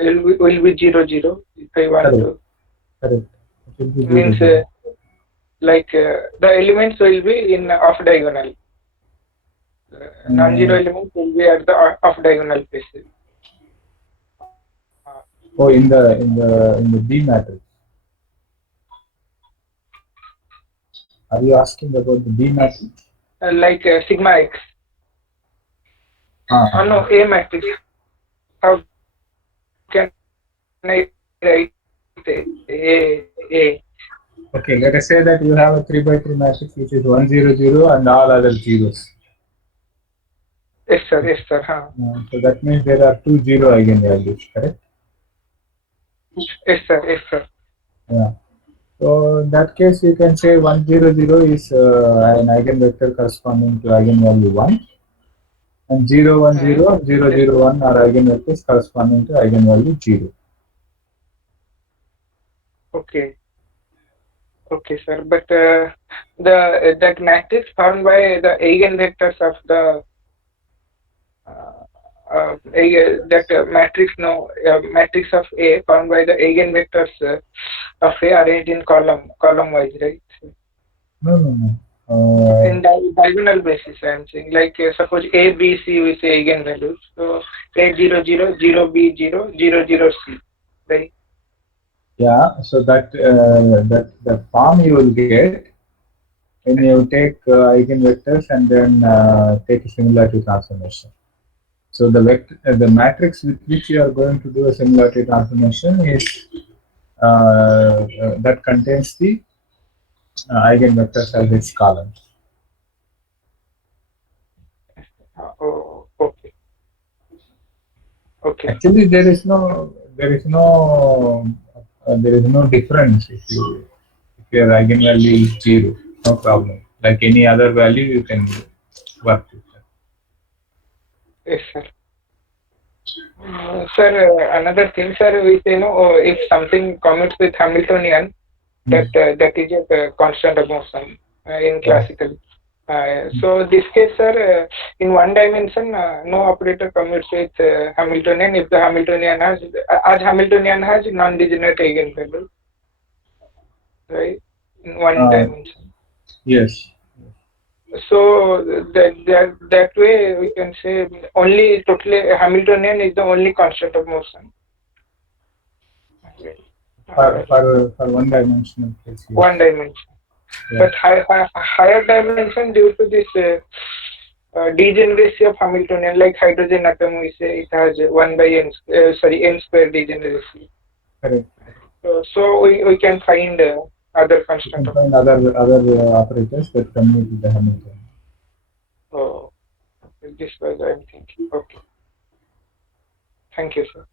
will be 0 0 if I want to. Correct. It will be 0 Means 0. The elements will be in off diagonal. Non-zero elements will be at the off diagonal places. Oh, in the D matrix. Are you asking about the D matrix? Sigma X. Ah, No, A matrix. How can I write A? okay, let us say that you have a 3 by 3 matrix which is 1 0 0 and all other zeros. Yes, sir. Yes, sir. So that means there are 2 0 eigenvalues, correct? Yes, sir. Yes, sir. Yeah. So in that case, you can say 1 0 0 is an eigenvector corresponding to eigenvalue 1, and 0 1 0 and 0 0 1 are eigenvectors corresponding to eigenvalue 0. Okay. Okay, sir. But that matrix formed by the eigenvectors of the matrix of A formed by the eigenvectors of A arranged in column wise, right? No, no, no. In diagonal basis, I am saying. Suppose A, B, C with eigenvalues. So A 0 0 0 B 0 0 0 C, right? Yeah, so that form you will get when you take eigenvectors and then take a similarity transformation. So the matrix with which you are going to do a similarity transformation is that contains the eigenvectors as its columns. Oh, okay. Okay. Actually, there is no difference if your eigenvalue is 0, no problem. Like any other value, you can work with that. Yes, sir. Sir, another thing, sir, is if something commutes with Hamiltonian, that is a constant of motion in classical. So this case, sir, in one dimension, no operator commutes with Hamiltonian if the Hamiltonian has, as Hamiltonian has non-degenerate eigenvalue, right? In one dimension. Yes. So that way we can say only totally Hamiltonian is the only constant of motion. For one-dimensional case, yes. One dimension. Yeah. But higher dimension due to this degeneracy of Hamiltonian, like hydrogen atom, we say it has 1 by n, n square degeneracy. Correct. So we can find other You constant can of find other operators that commute with the Hamiltonian. Oh, this was I'm thinking. Okay. Thank you, sir.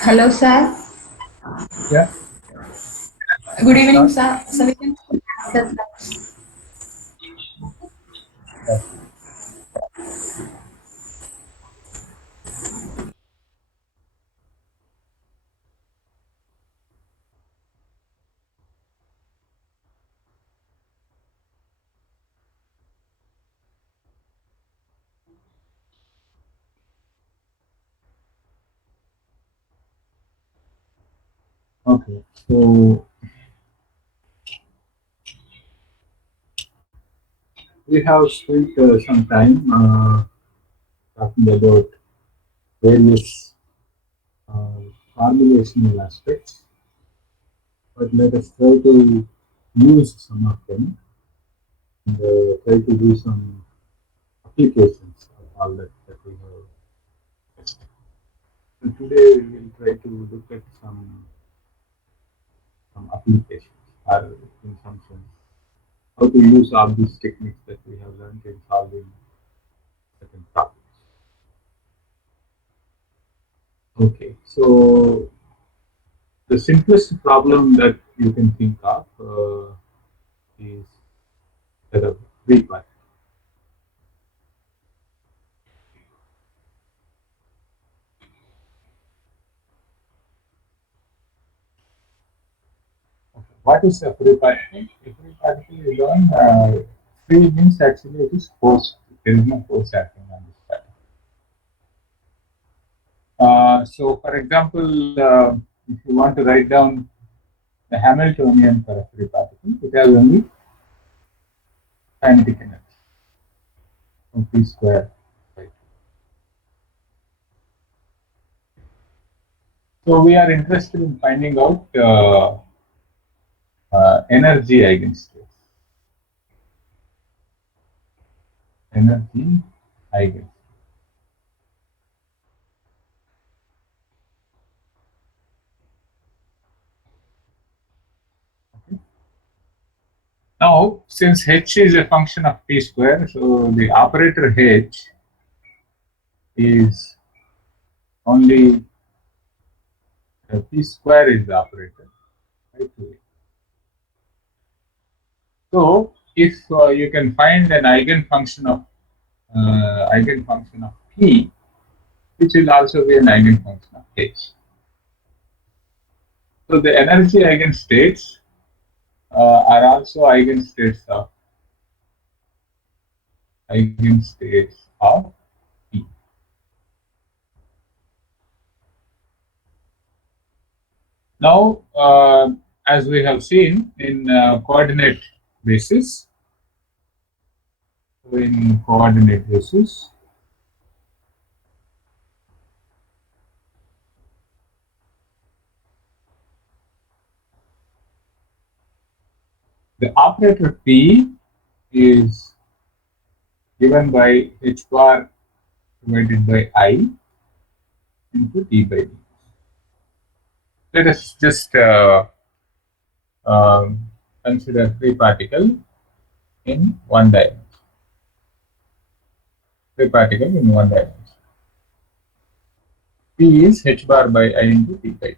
Hello, sir. Yeah. Good evening, sir. So we can answer that. Yeah. Okay. So we have spent some time talking about various uh, formulational aspects, but let us try to use some of them and try to do some applications of all that we have tested. So today we will try to look at some applications, or in some sense, how to use all these techniques that we have learned in solving certain problems. Okay, so the simplest problem that you can think of is that of reply. What is a free particle? A free particle is on free means actually it is force. There is no force acting on this particle. So, for example, if you want to write down the Hamiltonian for a free particle, it has only kinetic energy of p square. Right. So, we are interested in finding out energy eigenstates. Energy eigenstates. Now, since h is a function of p square, so the operator h is only p square is the operator. Right? So, if you can find an eigenfunction of p, which will also be an eigenfunction of h. So, the energy eigenstates are also eigenstates of p. Now, as we have seen in coordinate basis, the operator p is given by h bar divided by I into d by d. Let us just um, consider free particle in one dimension. Free particle in one dimension. P is h bar by I into d by d.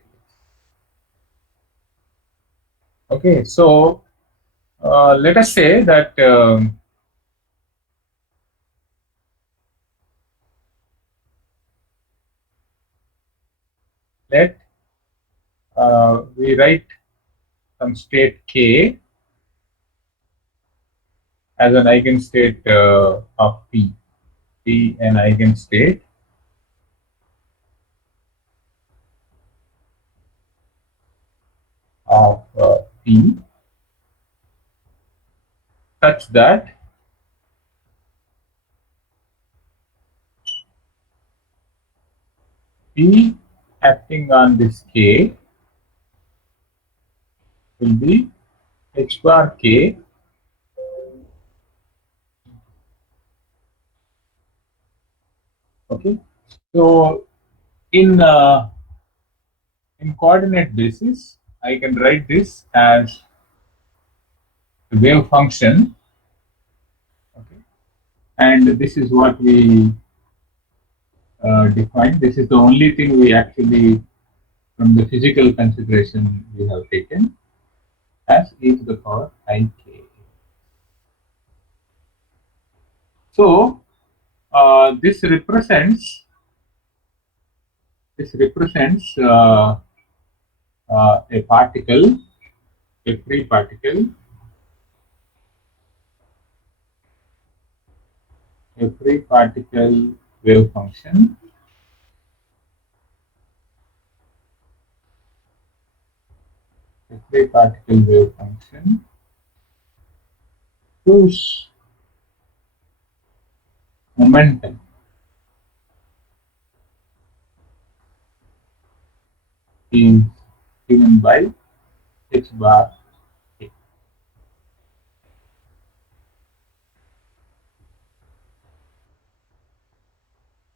Okay, so let us say that let we write some state k as an eigenstate of p. P an eigenstate of p such that p acting on this k will be h bar k okay. So in coordinate basis I can write this as the wave function, okay, and this is what we define. This is the only thing we actually from the physical consideration we have taken as e to the power I k. So this represents a particle, a free particle, a free particle wave function, a free particle wave function whose momentum is given by h bar k.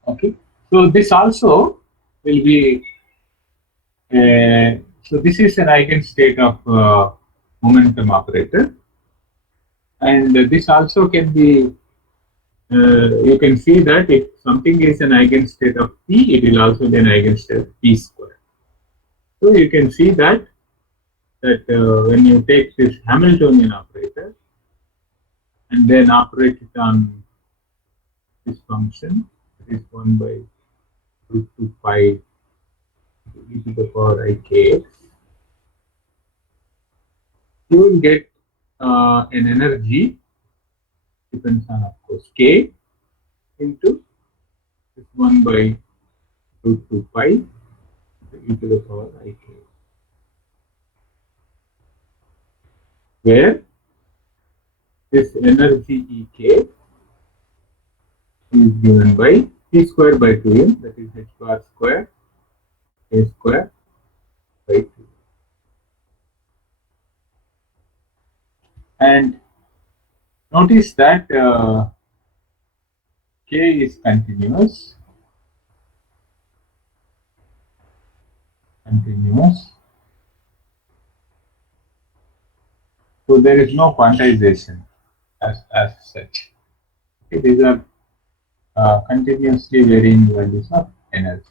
Okay, so this also will be so this is an eigenstate of momentum operator, and this also can be you can see that if something is an eigenstate of p, it will also be an eigenstate of p square. So you can see that when you take this Hamiltonian operator and then operate it on this function, it is 1 by root 2 pi e to the power I kx. you will get an energy depends on, of course, k into this 1 by root 2 pi e to the power I k, where this energy E k is given by T square by 2m, that is h bar square a square by 2. And notice that k is continuous. So there is no quantization as such. Okay, these are continuously varying values of energy.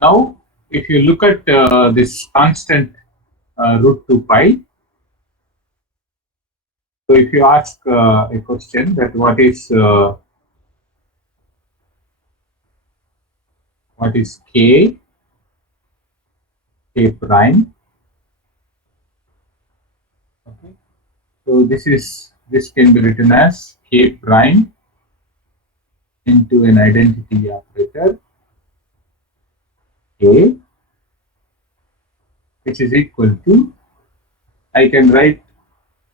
Now, if you look at this constant root 2 pi, so if you ask a question that what is k prime, okay, so this can be written as k prime into an identity operator k, which is equal to, I can write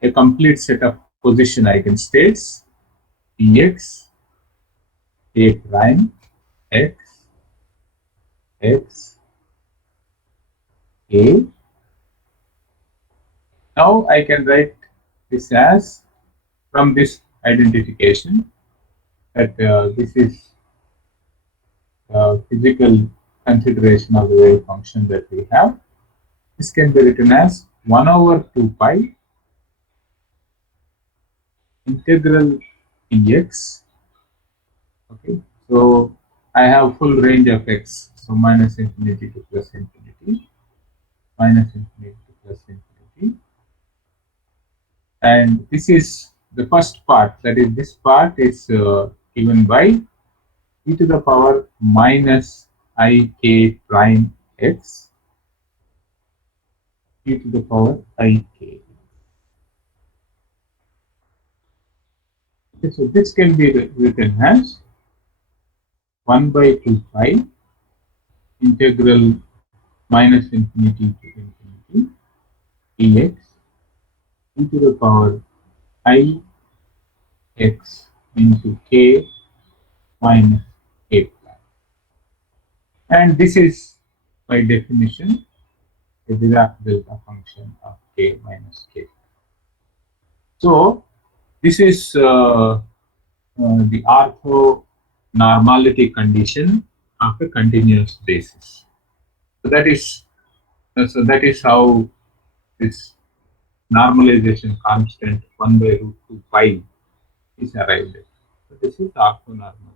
a complete set of position eigenstates px k prime x x a. Now I can write this as, from this identification, that this is physical consideration of the wave function that we have. This can be written as 1 over 2 pi integral dx. Okay, so I have full range of x, so minus infinity to plus infinity, minus infinity to plus infinity, and this is the first part. That is, this part is given by e to the power minus I k prime x e to the power I k. Okay, so this can be written as 1 by 2 pi integral minus infinity to infinity dx e to the power I x into k minus k prime. And this is by definition a Dirac delta function of k minus k. So this is the orthonormality condition of a continuous basis. So that is how this normalization constant 1 by root 2 pi is arrived at. So this is orthonormal.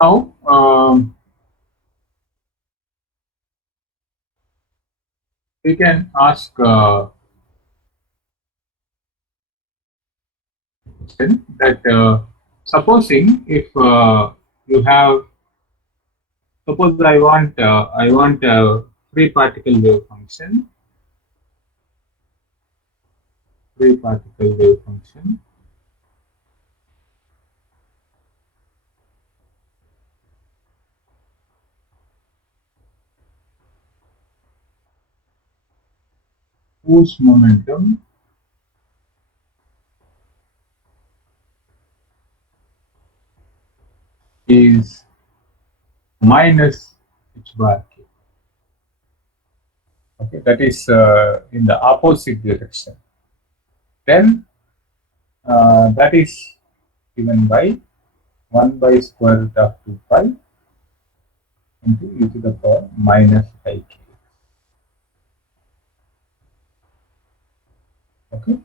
Now, we can ask question that supposing if you have, suppose I want a free particle wave function, whose momentum is minus h bar k. Okay, that is in the opposite direction. Then that is given by 1 by square root of 2 pi into e to the power minus I k. Okay,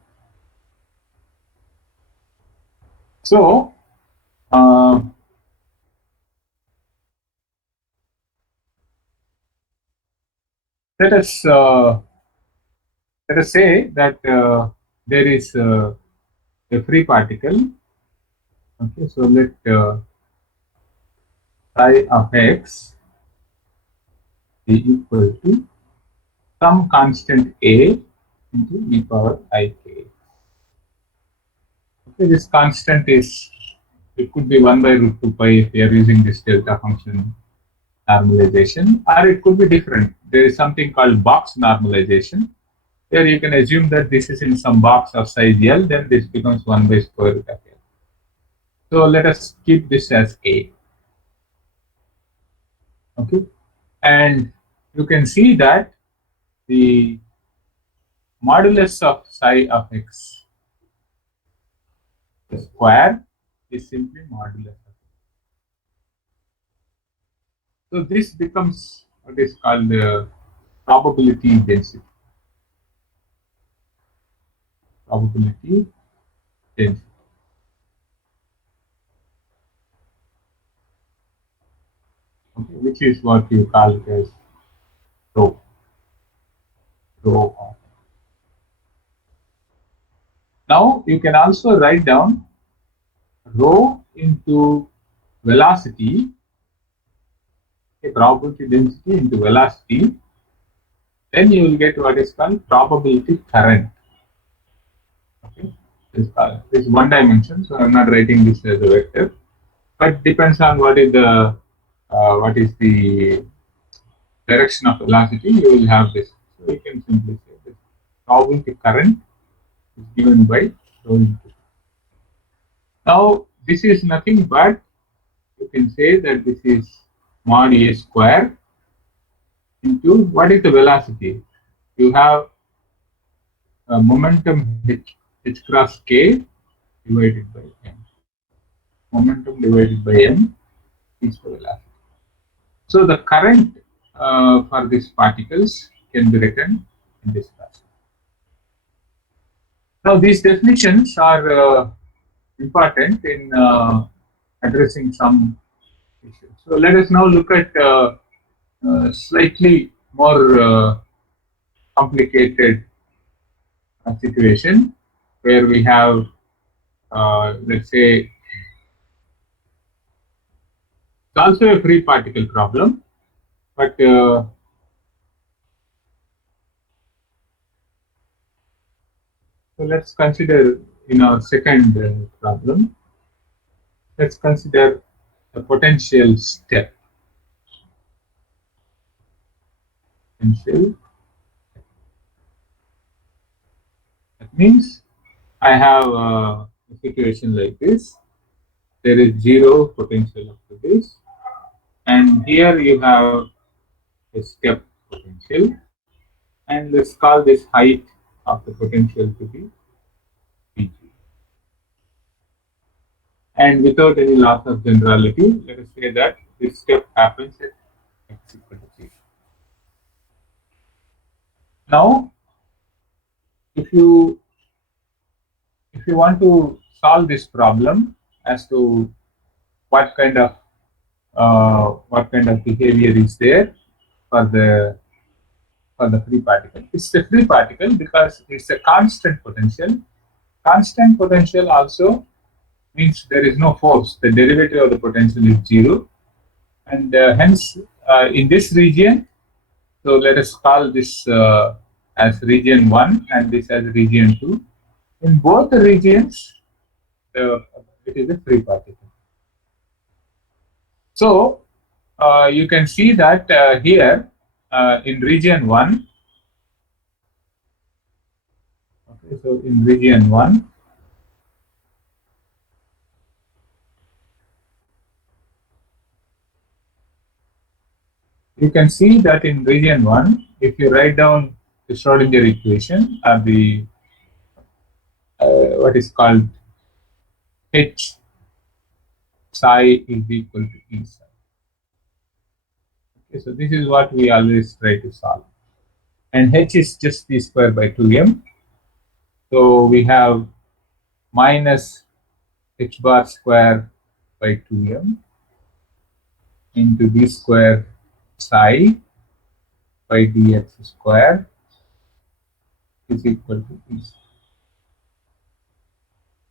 so uh, let us say that there is a free particle. Okay, so let psi of x be equal to some constant a into e power I k. Okay, this constant is, it could be 1 by root 2 pi if we are using this delta function normalization, or it could be different. There is something called box normalization. Here you can assume that this is in some box of size L, then this becomes 1 by square root of L. So let us keep this as A. Okay, and you can see that the modulus of psi of x square is simply modulus of x. So this becomes what is called the probability density. Probability density. Okay, which is what you call it as rho. Rho. Now you can also write down rho into velocity, a probability density into velocity, then you will get what is called probability current. Okay, this is one dimension, so I'm not writing this as a vector, but depends on what is the direction of velocity. You will have this. So you can simply say this probability current is given by rho into. Now this is nothing but, you can say that this is mod a square into what is the velocity. You have a momentum h cross k divided by m. Momentum divided by m is the velocity. So the current for these particles can be written in this fashion. Now these definitions are important in addressing some issues. So let us now look at slightly more complicated situation where we have, let's say, it's also a free particle problem, but so let's consider in our second problem, let's consider the potential step. Potential, that means I have a situation like this. There is zero potential up to this, and here you have a step potential, and let's call this height of the potential to be Pg. And without any loss of generality, let us say that this step happens at x equal to 0. Now, if you want to solve this problem as to what kind of behavior is there for the free particle, it's a free particle because it's a constant potential. Constant potential also means there is no force. The derivative of the potential is zero, and hence in this region, so let us call this as region 1 and this as region 2. In both the regions, it is a free particle. So you can see that here in region 1, okay, so in region 1, you can see that in region 1, if you write down the Schrodinger equation or the what is called H psi is equal to E psi. Okay, so this is what we always try to solve. And H is just p square by 2m. So we have minus h bar square by 2m into d square psi by dx square is equal to E.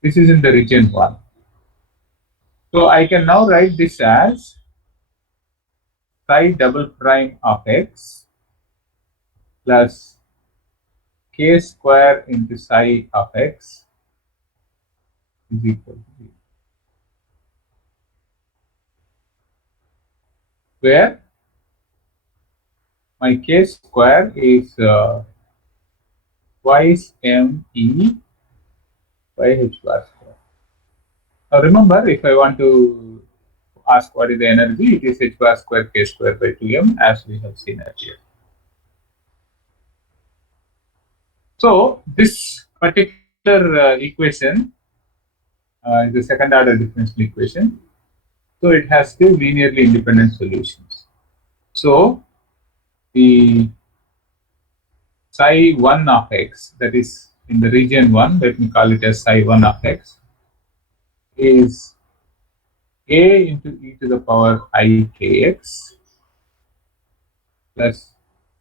This is in the region 1. So I can now write this as psi double prime of x plus k square into psi of x is equal to 0. Where my k square is twice me by h bar square. Now remember, if I want to ask what is the energy, it is h bar square k square by 2m, as we have seen earlier. So this particular equation is the second order differential equation. So it has two linearly independent solutions. So the psi 1 of x, that is in the region 1, let me call it as psi 1 of x, is a into e to the power I kx plus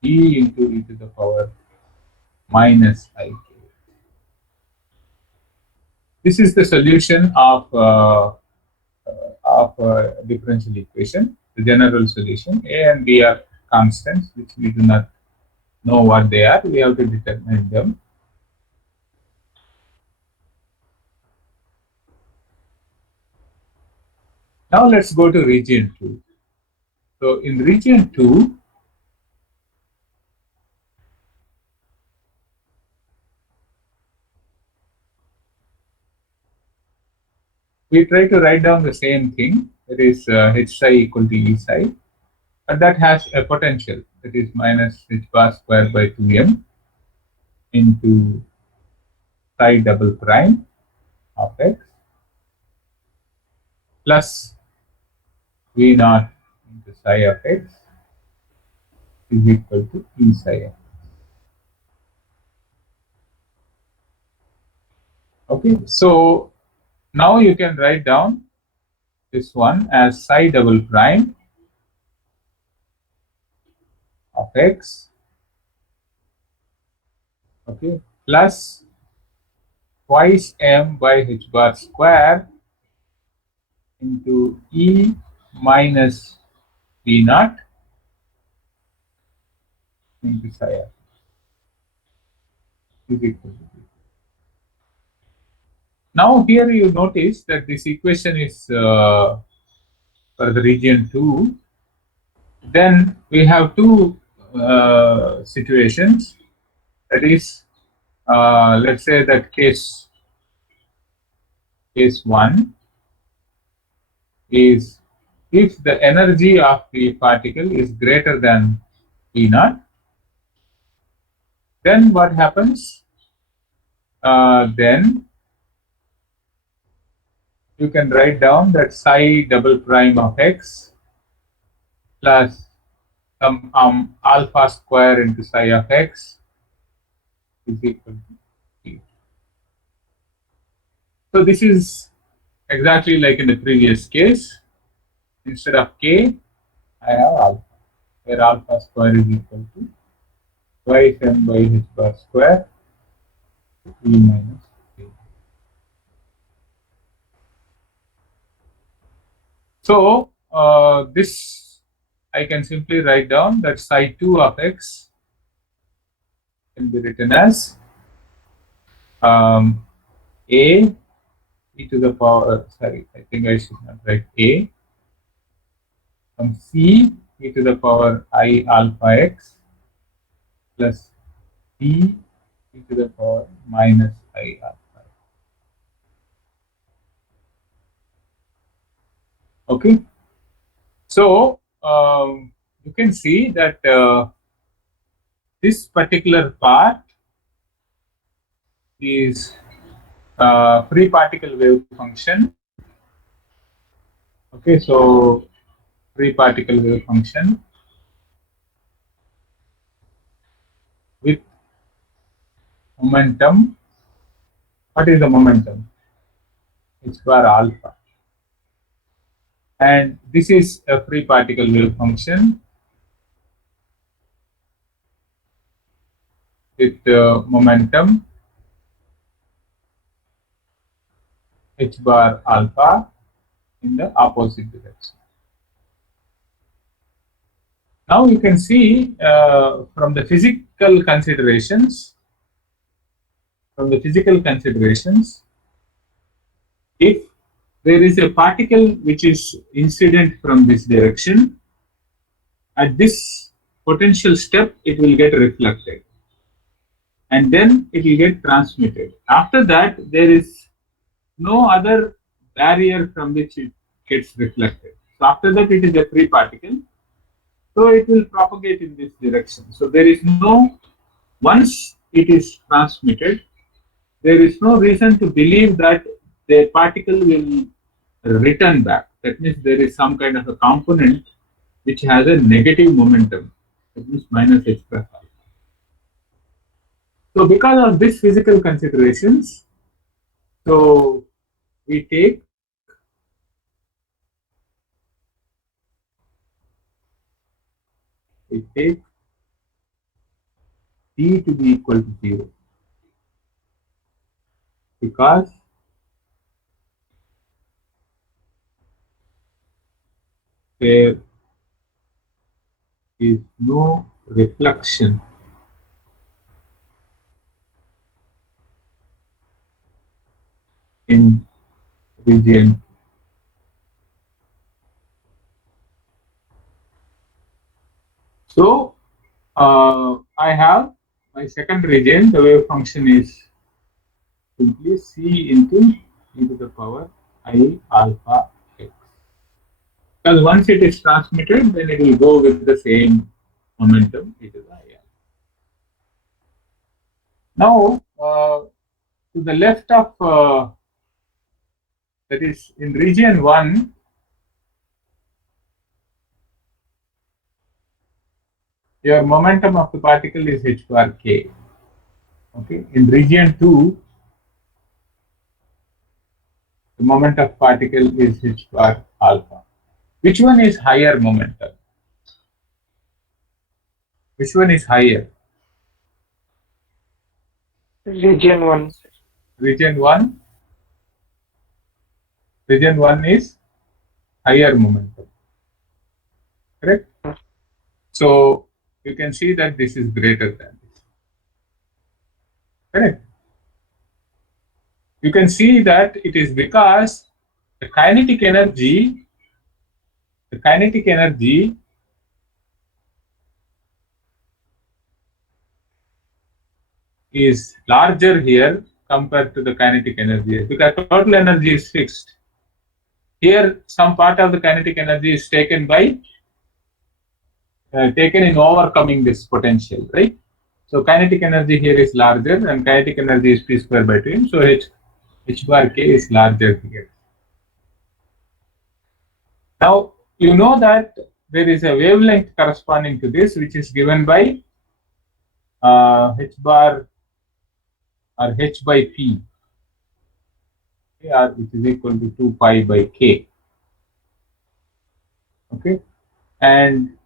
e into e to the power minus I k. This is the solution of differential equation, the general solution. A and b are constants, which we do not know what they are. We have to determine them. Now let's go to region 2. So in region 2, we try to write down the same thing, that is h psi equal to e psi, but that has a potential, that is minus h bar square by 2m into psi double prime of x plus v naught into psi of x is equal to e psi x. Okay, so now you can write down this one as psi double prime of x, okay, plus twice m by h bar square into e minus v naught into psi f is equal to 0. Now here you notice that this equation is for the region 2. Then we have two situations, that is let's say that case 1 is if the energy of the particle is greater than V naught, then what happens? Then you can write down that psi double prime of x plus some alpha square into psi of x is equal to P. So this is exactly like in the previous case. Instead of k, I have alpha, where alpha square is equal to twice m by h bar square e minus k. So this I can simply write down that psi 2 of x can be written as a e to the power, sorry, I think I should not write a, c e to the power I alpha x plus b e to the power minus I alpha x. Okay, so you can see that this particular part is free particle wave function. Okay, so free particle wave function with momentum. What is the momentum? H bar alpha. And this is a free particle wave function with momentum h bar alpha in the opposite direction. Now you can see from the physical considerations, if there is a particle which is incident from this direction, at this potential step, it will get reflected and then it will get transmitted. After that, there is no other barrier from which it gets reflected. So after that, it is a free particle. So it will propagate in this direction. So there is no, once it is transmitted, there is no reason to believe that the particle will return back. That means there is some kind of a component which has a negative momentum. That means minus h plus alpha. So because of this physical considerations, so we take t to be equal to 0 because there is no reflection in region. So I have my second region, the wave function is simply c into e to the power I alpha x. Because once it is transmitted, then it will go with the same momentum e to the I. Now, to the left of that is in region 1, your momentum of the particle is h bar k. Okay, in region 2, the moment of particle is h bar alpha. Which one is higher momentum? Which one is higher? Region 1. Region 1. Region 1 is higher momentum. Correct? So you can see that this is greater than this. Correct? You can see that it is because the kinetic energy is larger here compared to the kinetic energy because total energy is fixed. Here, some part of the kinetic energy is taken by taken in overcoming this potential, right? So kinetic energy here is larger, and kinetic energy is p square by 2m. So h bar k is larger here. Now you know that there is a wavelength corresponding to this, which is given by h bar or h by p, okay, which is equal to 2 pi by k. Okay, and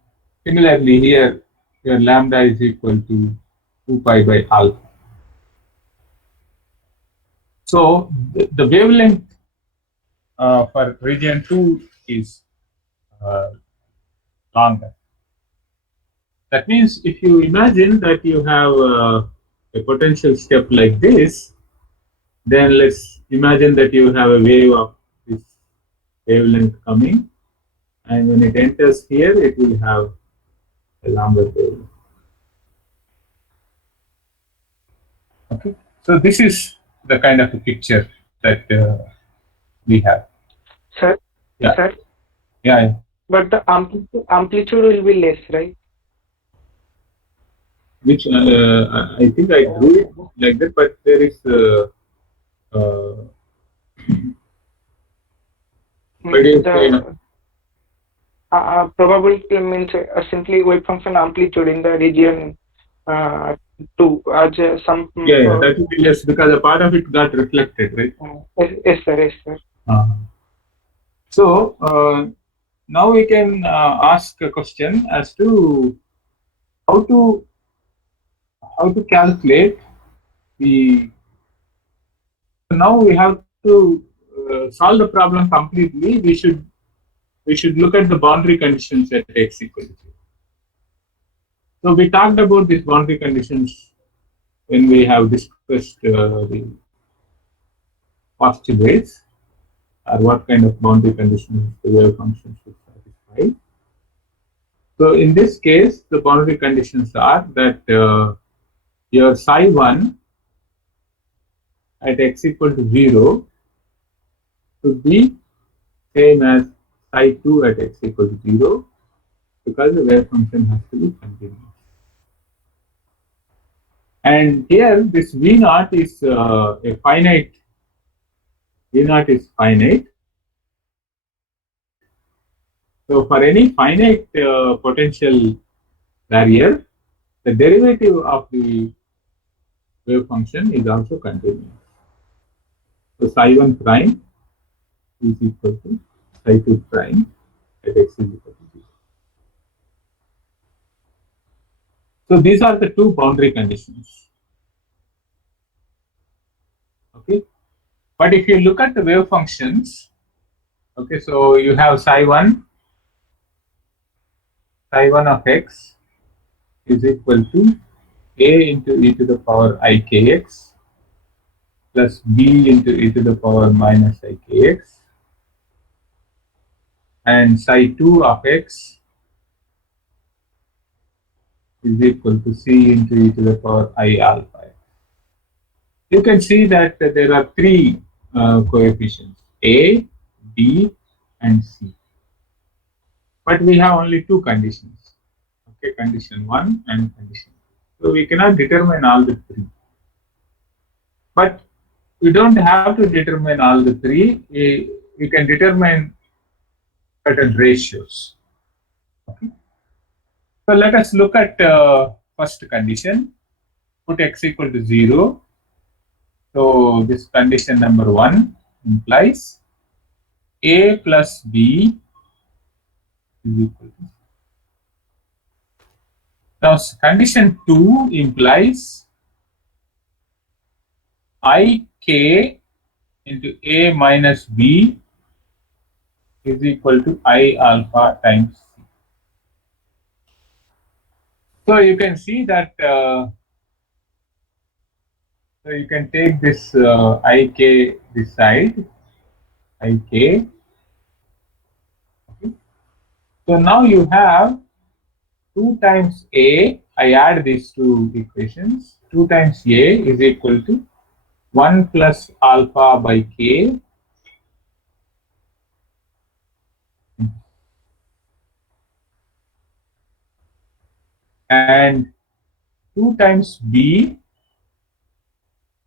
similarly here your lambda is equal to 2 pi by alpha. So the wavelength for region 2 is longer. That means if you imagine that you have a potential step like this, then let's imagine that you have a wave of this wavelength coming, and when it enters here, it will have a longer wavelength. Okay, so this is the kind of a picture that we have. Sir, Yeah, sir, yeah. but the amplitude will be less, right? Which I think I drew it like that, but there is. Uh, Why do you say? The probability means simply wave function amplitude in the region uh, 2 as some. Yeah, yeah, that will be less because a part of it got reflected, right? Yes, sir, yes, sir. Uh, so now we can ask a question as to how to calculate the. Now we have to solve the problem completely, we should look at the boundary conditions at x equal to 0. So we talked about these boundary conditions when we have discussed the positive rates, or what kind of boundary conditions the wave function should satisfy. So in this case, the boundary conditions are that your psi1 at x equal to 0 should be same as psi2 at x equal to 0, because the wave function has to be continuous. And here this V naught is a finite. V naught is finite. So for any finite potential barrier, the derivative of the wave function is also continuous. So psi1 prime is equal to psi2 prime at x is equal to 0. So these are the two boundary conditions. Okay. But if you look at the wave functions, okay, so you have psi1 of x is equal to a into e to the power ikx plus b into e to the power minus ikx, and psi2 of x is equal to c into e to the power I alpha. You can see that there are three coefficients, a, b, and c. But we have only two conditions. Okay, condition 1 and condition 2. So we cannot determine all the three. But we don't have to determine all the three. We can determine certain ratios. Okay. So let us look at first condition. Put x equal to 0. So this condition number 1 implies a plus b is equal to. Now condition 2 implies ik into a minus b is equal to I alpha times c. So you can see that so you can take this ik this side, ik. Okay. So now you have 2 times a, I add these two equations, 2 times a is equal to 1 plus alpha by k and 2 times b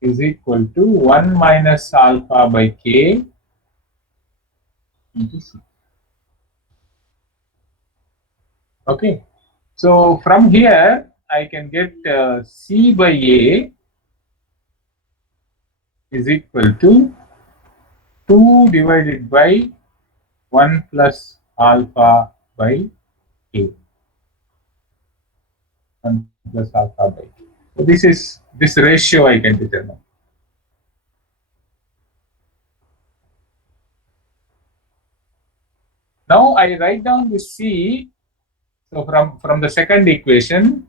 is equal to 1 minus alpha by k into c. Okay. So from here I can get c by a is equal to 2 divided by 1 plus alpha by k. 1 plus alpha by k. So this ratio I can determine. Now I write down this c. So from the second equation,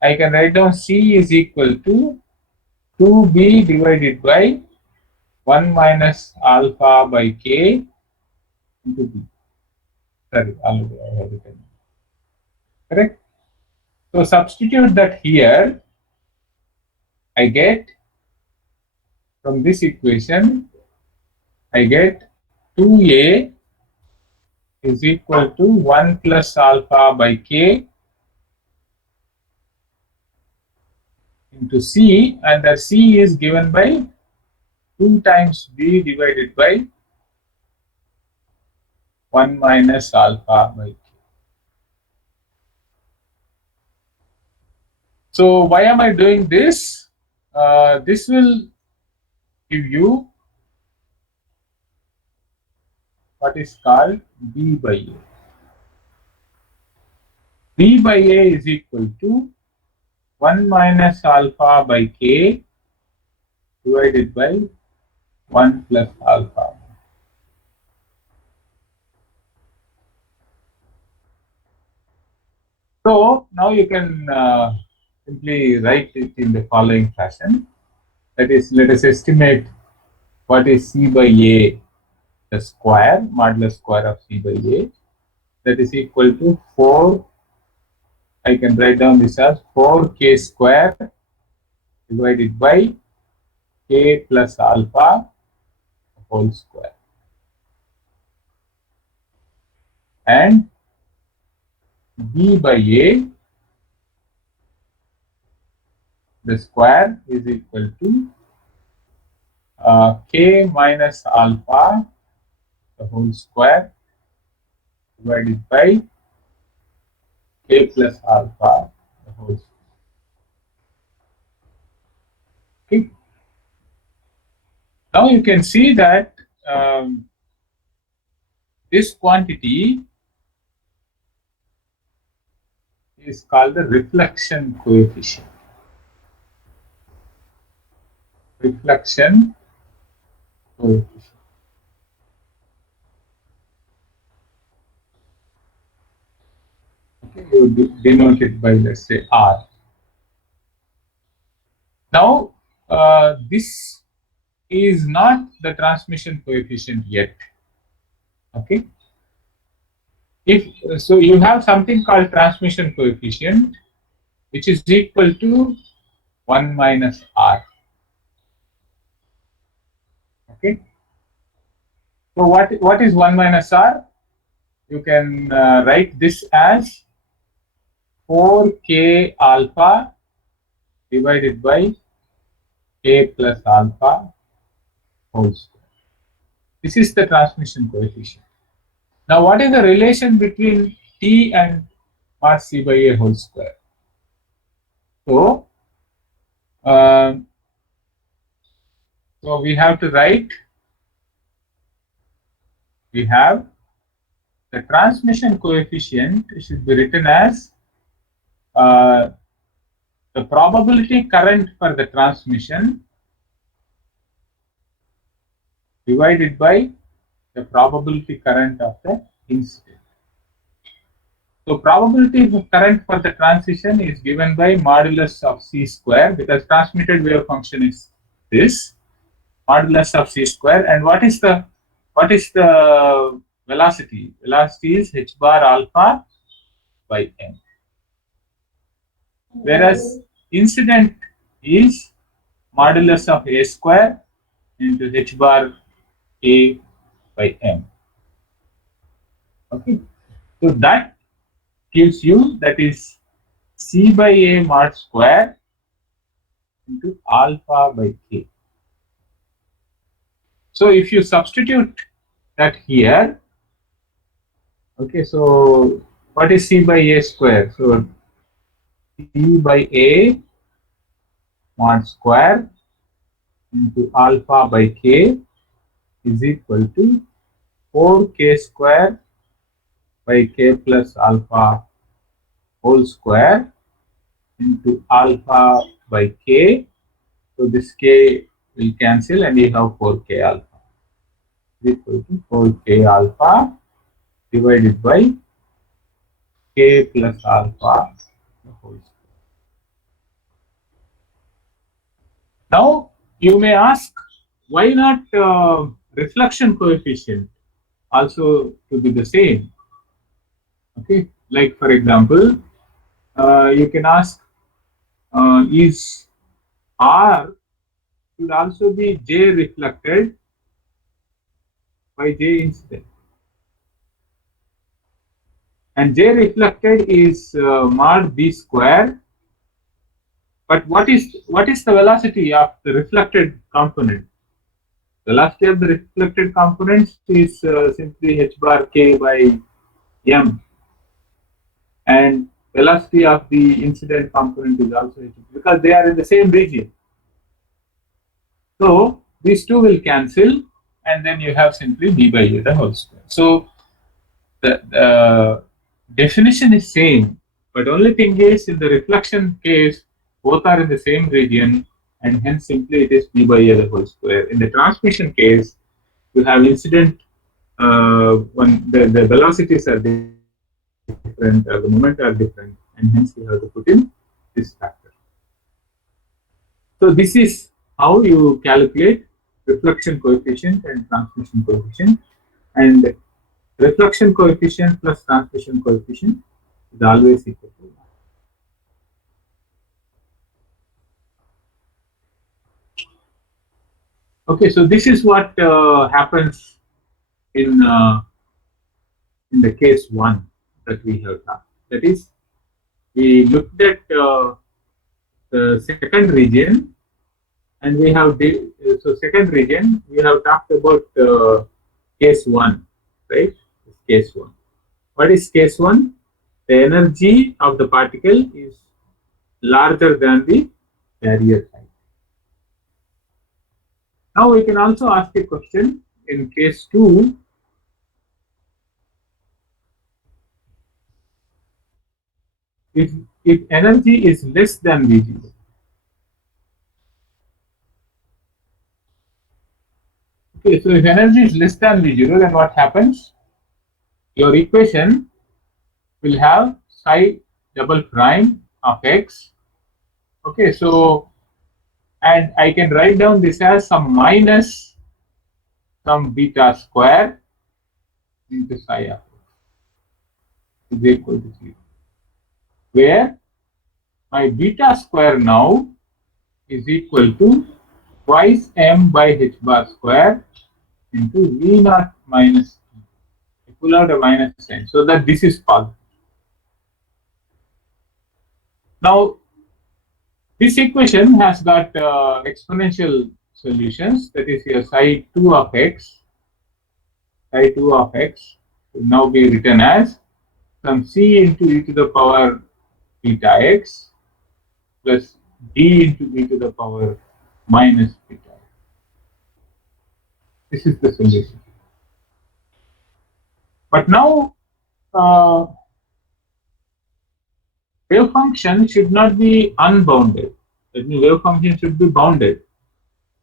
I can write down c is equal to 2b divided by 1 minus alpha by k into b. Sorry, already I have written. Correct? So substitute that here. I get from this equation, I get 2a is equal to 1 plus alpha by k into c, and the c is given by 2 times b divided by 1 minus alpha by k. So why am I doing this? This will give you what is called b by a. b by a is equal to 1 minus alpha by k divided by 1 plus alpha. So now you can simply write it in the following fashion. That is, let us estimate what is C by A, the square, modulus square of C by A. That is equal to 4. I can write down this as 4k square divided by k plus alpha whole square. And B by A, the square, is equal to k minus alpha the whole square divided by k plus alpha the whole square. Okay. Now you can see that this quantity is called the reflection coefficient. Reflection coefficient. Okay, you denote it by, let's say, R. Now, this is not the transmission coefficient yet. Okay. If so, you have something called transmission coefficient, which is equal to 1 minus R. Okay. So what is 1 minus R? You can write this as 4k alpha divided by k plus alpha whole square. This is the transmission coefficient. Now, what is the relation between T and mod C by A whole square? So, uh, so we have to write, we have the transmission coefficient should be written as the probability current for the transmission divided by the probability current of the incident. So probability of current for the transition is given by modulus of C square, because transmitted wave function is this modulus of C square. And what is the velocity? Velocity is h bar alpha by m. Whereas incident is modulus of a square into h bar a by m. Okay, so that gives you, that is C by A mod square into alpha by k. So if you substitute that here, okay, so what is C by A square? So C by A mod square into alpha by k is equal to 4k square by k plus alpha whole square into alpha by k. So this k will cancel and you have 4k alpha is equal to 4k alpha divided by k plus alpha the whole square. Now you may ask, why not reflection coefficient also to be the same? Okay, like for example, you can ask, is R should also be J reflected by J incident, and J reflected is mod B square. But what is the velocity of the reflected component? Velocity of the reflected components is simply h bar k by m, and velocity of the incident component is also h, because they are in the same region. So these two will cancel, and then you have simply b by a the whole square. So the definition is same, but only thing is, in the reflection case, both are in the same region, and hence simply it is b by a the whole square. In the transmission case, you have incident, when the velocities are different, the moment are different, and hence and hence we have to put in this factor. So this is how you calculate reflection coefficient and transmission coefficient, and reflection coefficient plus transmission coefficient is always equal to 1. Okay, so this is what happens in uh, in the case 1 that we have done. That is, we looked at the second region, and we have so second region we have talked about case 1, right? Case 1. What is case 1? The energy of the particle is larger than the carrier height. Now we can also ask a question in case 2. If, if energy is less than V0, okay, so if energy is less than V0, then what happens? Your equation will have psi double prime of x. Okay, so, and I can write down this as some minus some beta square into psi of x is equal to 0, where my beta square now is equal to twice m by h bar square into v naught minus t. I pull out a minus sign so that this is positive. Now, this equation has got exponential solutions, that is here psi 2 of x, psi 2 of x will now be written as some c into e to the power beta x plus d into e to the power minus beta x. This is the solution. But now, wave function should not be unbounded. That means wave function should be bounded.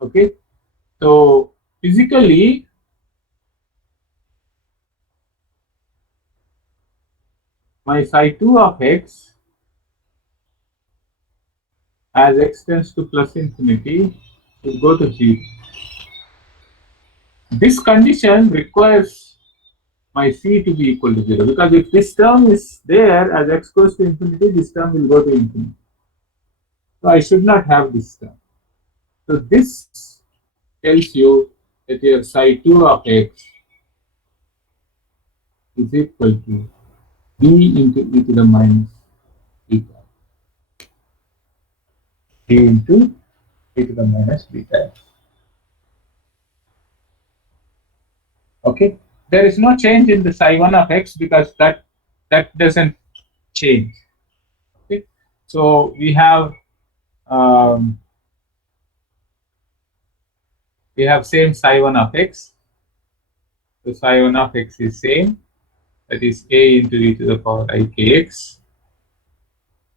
Okay, so physically, my psi 2 of x as x tends to plus infinity will go to 0. This condition requires my c to be equal to 0, because if this term is there as x goes to infinity, this term will go to infinity. So I should not have this term. So this tells you that your psi 2 of x is equal to d into e to the minus beta, d into e to the minus beta. Okay, there is no change in the psi 1 of x because that doesn't change. Okay, so um, we have same psi 1 of x. So psi 1 of x is same, that is a into e to the power ikx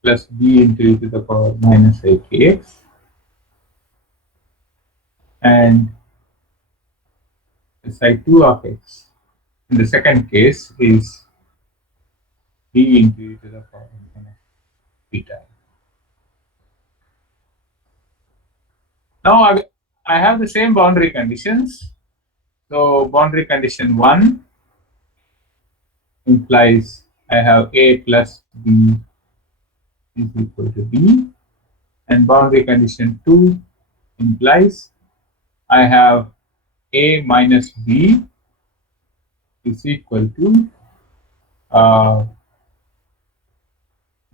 plus b into e to the power minus ikx, and the psi 2 of x in the second case is d into e to the power minus beta. Now I have the same boundary conditions. So boundary condition 1 implies I have a plus b is equal to b, and boundary condition 2 implies I have a minus b is equal to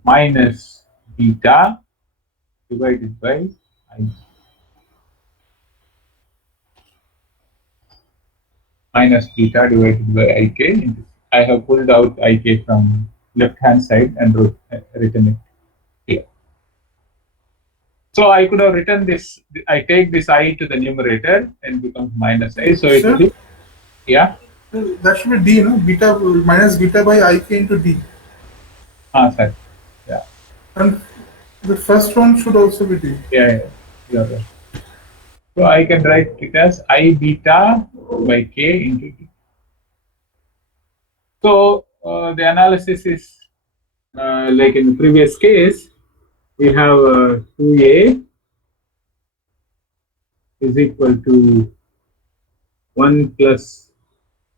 minus beta divided by I, minus beta divided by ik. I have pulled out ik from left hand side and written it here. So I could have written this, I take this I to the numerator and becomes minus I. So it will be, yeah. That should be d, no? Beta minus beta by ik into d. Sorry. Yeah. And the first one should also be d. Yeah, yeah, right. So I can write it as I beta by k into d. So the analysis is like in the previous case, we have 2a is equal to 1 plus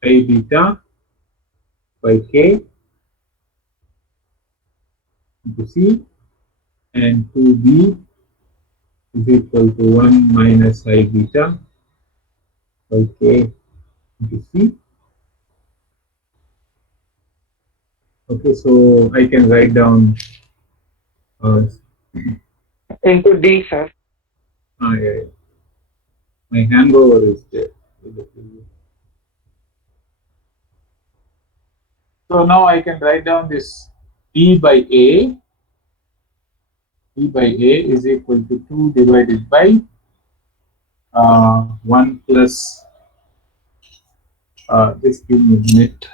I beta by k into c, and 2b is equal to 1 minus I beta by k into c. Okay, so I can write down uh, Into D, sir. yeah, my hangover is there. So now I can write down this d by a. D by a is equal to 2 divided by 1 plus, just give me a minute.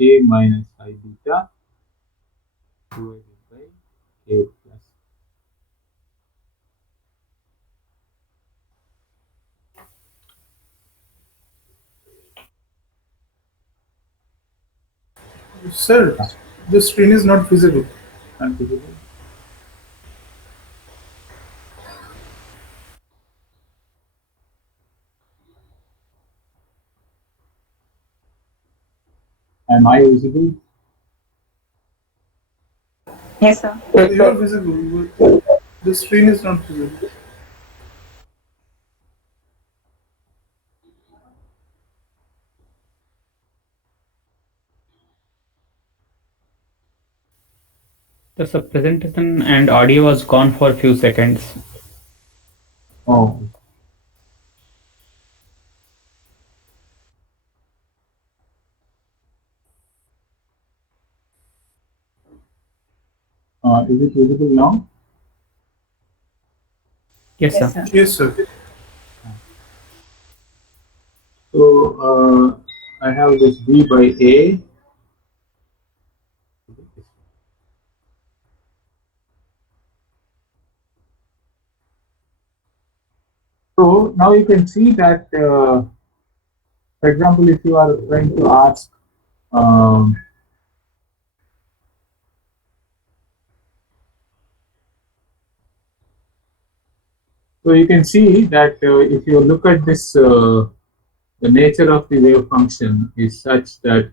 A minus I beta divided by k plus. Sir, the screen is not visible. Not visible. Am I visible? Yes, sir. Yes, You are sir. visible, but the screen is not visible. The presentation and audio was gone for a few seconds. Oh, is it visible now? Yes, Yes, sir. sir. Yes, sir. So I have this b by a. So now you can see that, for example, if you are trying to ask, um, so you can see that if you look at this, the nature of the wave function is such that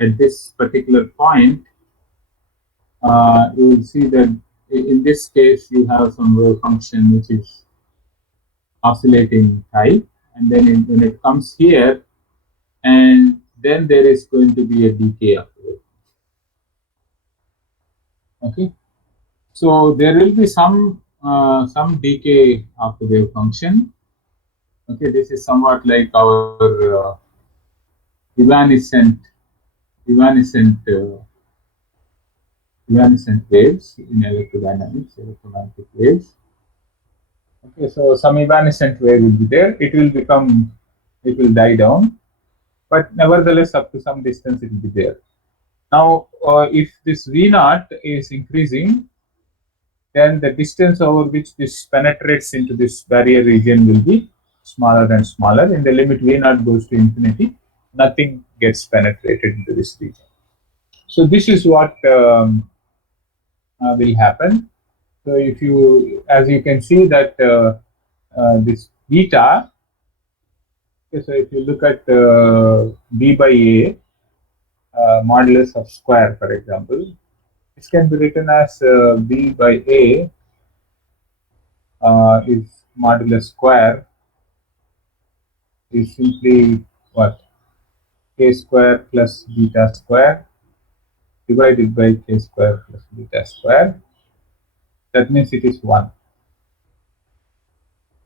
at this particular point, you will see that in this case you have some wave function which is oscillating type, and then when it comes here, and then there is going to be a decay of the wave. Okay, so there will be some decay of the wave function. Okay, this is somewhat like our evanescent evanescent evanescent waves in electrodynamics, electromagnetic waves. Okay, so some evanescent wave will be there. It will die down, but nevertheless, up to some distance, it will be there. Now, if this V naught is increasing, then the distance over which this penetrates into this barrier region will be smaller and smaller. In the limit V naught goes to infinity, nothing gets penetrated into this region. So this is what will happen. So if you, as you can see that this beta, okay, so if you look at B by A, modulus of square, for example, this can be written as B by A is modulus square is simply what? K square plus beta square divided by K square plus beta square. That means it is 1.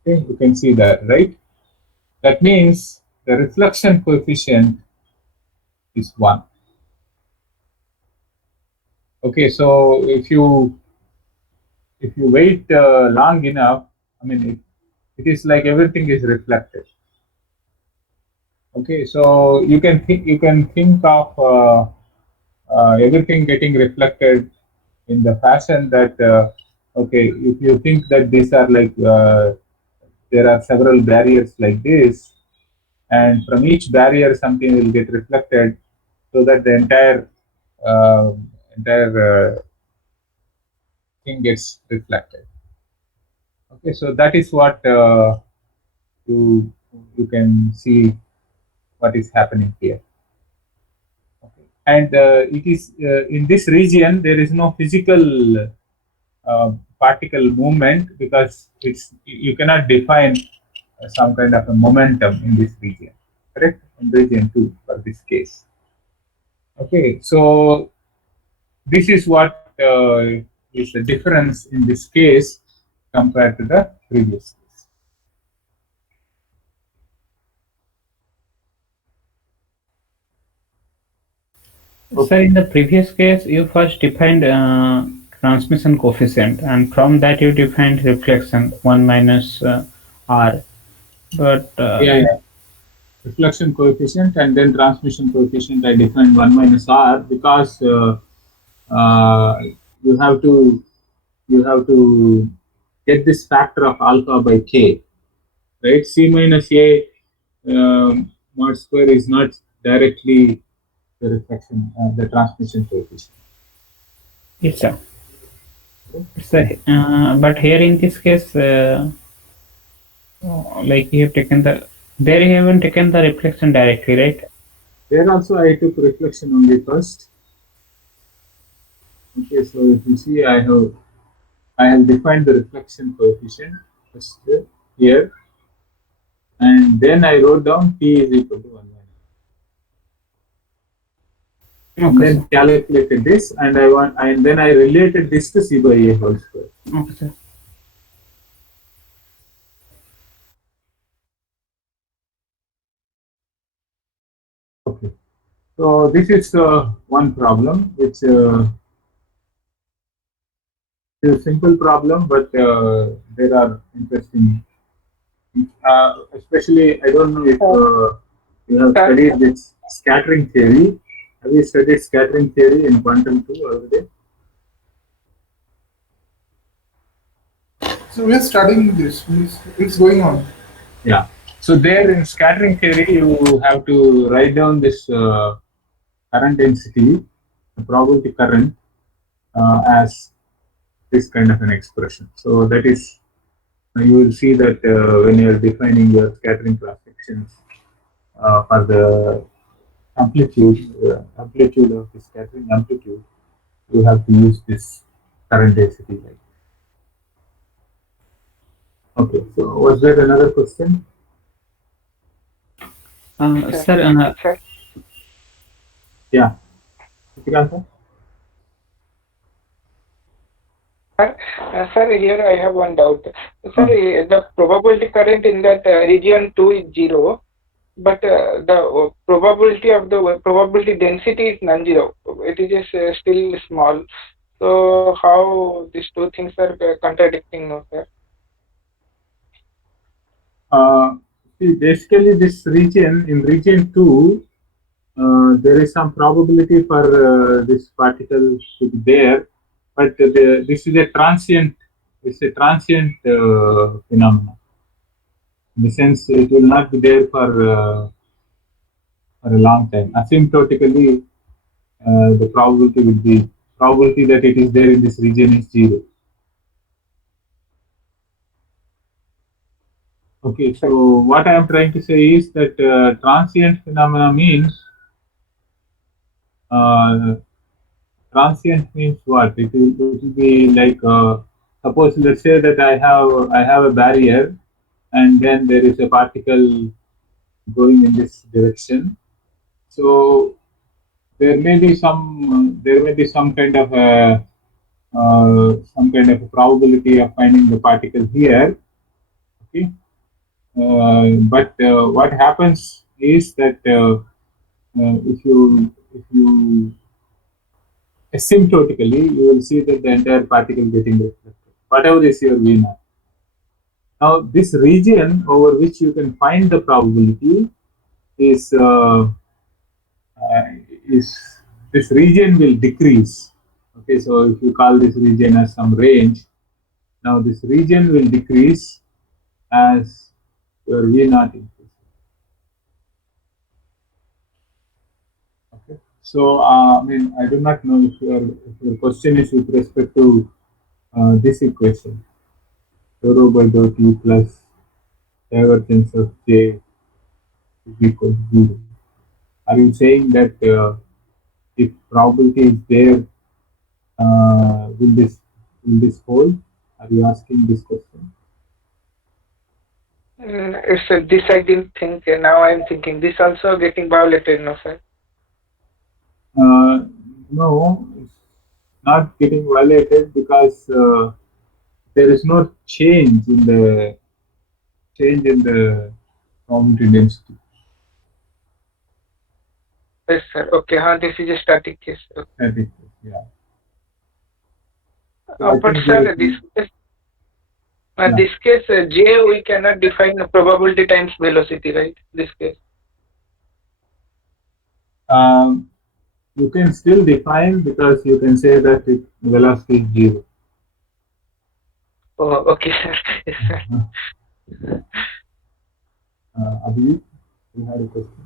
Okay, you can see that, right? That means the reflection coefficient is 1. Okay, so if you wait long enough, I mean, it is like everything is reflected. Okay, so you can think of everything getting reflected in the fashion that okay, if you think that these are like there are several barriers like this, and from each barrier something will get reflected, so that the uh, entire thing gets reflected. Okay, so that is what you you can see what is happening here. Okay. And it is in this region there is no physical particle movement, because it's you cannot define some kind of a momentum in this region, correct? In region 2 for this case. Okay, so this is what is the difference in this case compared to the previous case. So Okay. in the previous case, you first defined transmission coefficient, and from that you defined reflection 1 minus r. But Yeah, yeah. Reflection coefficient and then transmission coefficient. I defined 1 minus r because uh, you have to you have to get this factor of alpha by k, right? C minus a mod square is not directly the reflection, the transmission coefficient. it's a, but here in this case, like you have taken there you haven't taken the reflection directly, right? There also I took reflection only first. Okay, so if you see, I have defined the reflection coefficient first here, and then I wrote down T is equal to 1 minus, and Okay, then sir. calculated this, and then I related this to C by A whole square. Okay, sir. Okay, so this is one problem, which is a simple problem, but there are interesting, especially I don't know if you have Sir, studied this scattering theory. Have you studied scattering theory in quantum 2 already? So we are studying this. It's going on. Yeah. So there in scattering theory, you have to write down this current density, the probability current, as this kind of an expression. So that is, you will see that when you are defining your scattering cross sections for the amplitude of the scattering amplitude, you have to use this current density. Like, okay. So was there another question? sir, Sir, sir, Yeah. Kritika? sir, here I have one doubt. Sir, Uh, the probability current in that region 2 is 0, but the probability of the probability density is non-zero. It is just still small. So how these two things are contradicting, no, sir? Uh, See, basically, this region in region 2, there is some probability for this particle to be there, but this is a transient. It's a transient phenomenon. In the sense, it will not be there for a long time. Asymptotically, the probability that it is there in this region is zero. Okay, so what I am trying to say is that transient phenomena means uh, transient means what? It will be like suppose let's say that I have a barrier and then there is a particle going in this direction. So there may be some kind of a probability of finding the particle here. Okay, but what happens is that if you asymptotically, you will see that the entire particle getting reflected, whatever is your V naught. Now, this region over which you can find the probability is uh, is this region will decrease. Okay, so if you call this region as some range, now this region will decrease as your V naught increases. Okay, so I mean I do not know if your question is with respect to this equation, rho by dot u plus divergence of j is equal to 0. Are you saying that if probability is there, will this hold? Are you asking this question? This I didn't think. Now I'm thinking this also getting violated, no, sir. No, it's not getting violated because there is no change in the probability density. Yes, sir. Okay, this is a static case. Okay. That is, yeah. So I But think there is sir, yeah. this case, J we cannot define the probability times velocity, right? This case. Um, you can still define because you can say that velocity is zero. Oh, okay, sir. Yes, sir. Abhi, you had a question?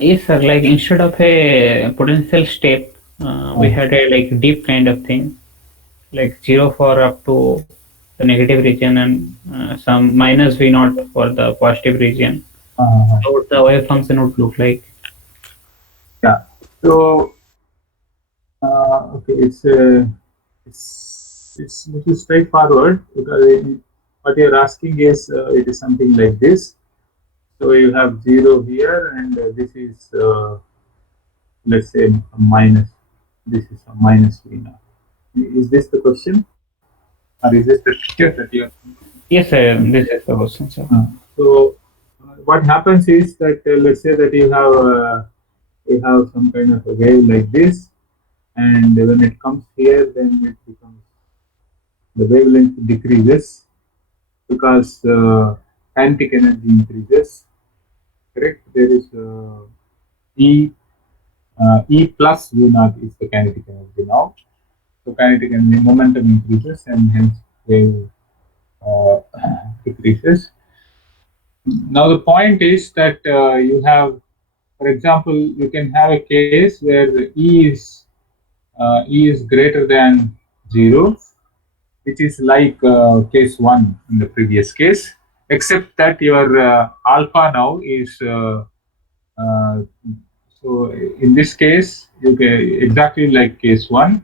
Yes, sir. Like instead of a potential step, we Uh, had a like deep kind of thing, like 0 for up to the negative region and some minus V naught for the positive region. uh, How would the wave function would look like? yeah. So okay, it's little straightforward because what you're asking is it is something like this. So you have zero here, and this is let's say a minus. This is a minus V naught. Is this the question, or is this the picture that you're? Yes, sir. This is the question, sir. So what happens is that let's say that you have some kind of a wave like this, and when it comes here, then it becomes the wavelength decreases because kinetic energy increases. Correct? There is E E plus V naught is the kinetic energy now. So kinetic energy momentum increases and hence wave uh, decreases. Now the point is that you have, for example, you can have a case where E is greater than zero, which is like case one in the previous case, except that your alpha now is uh, so in this case you get exactly like case one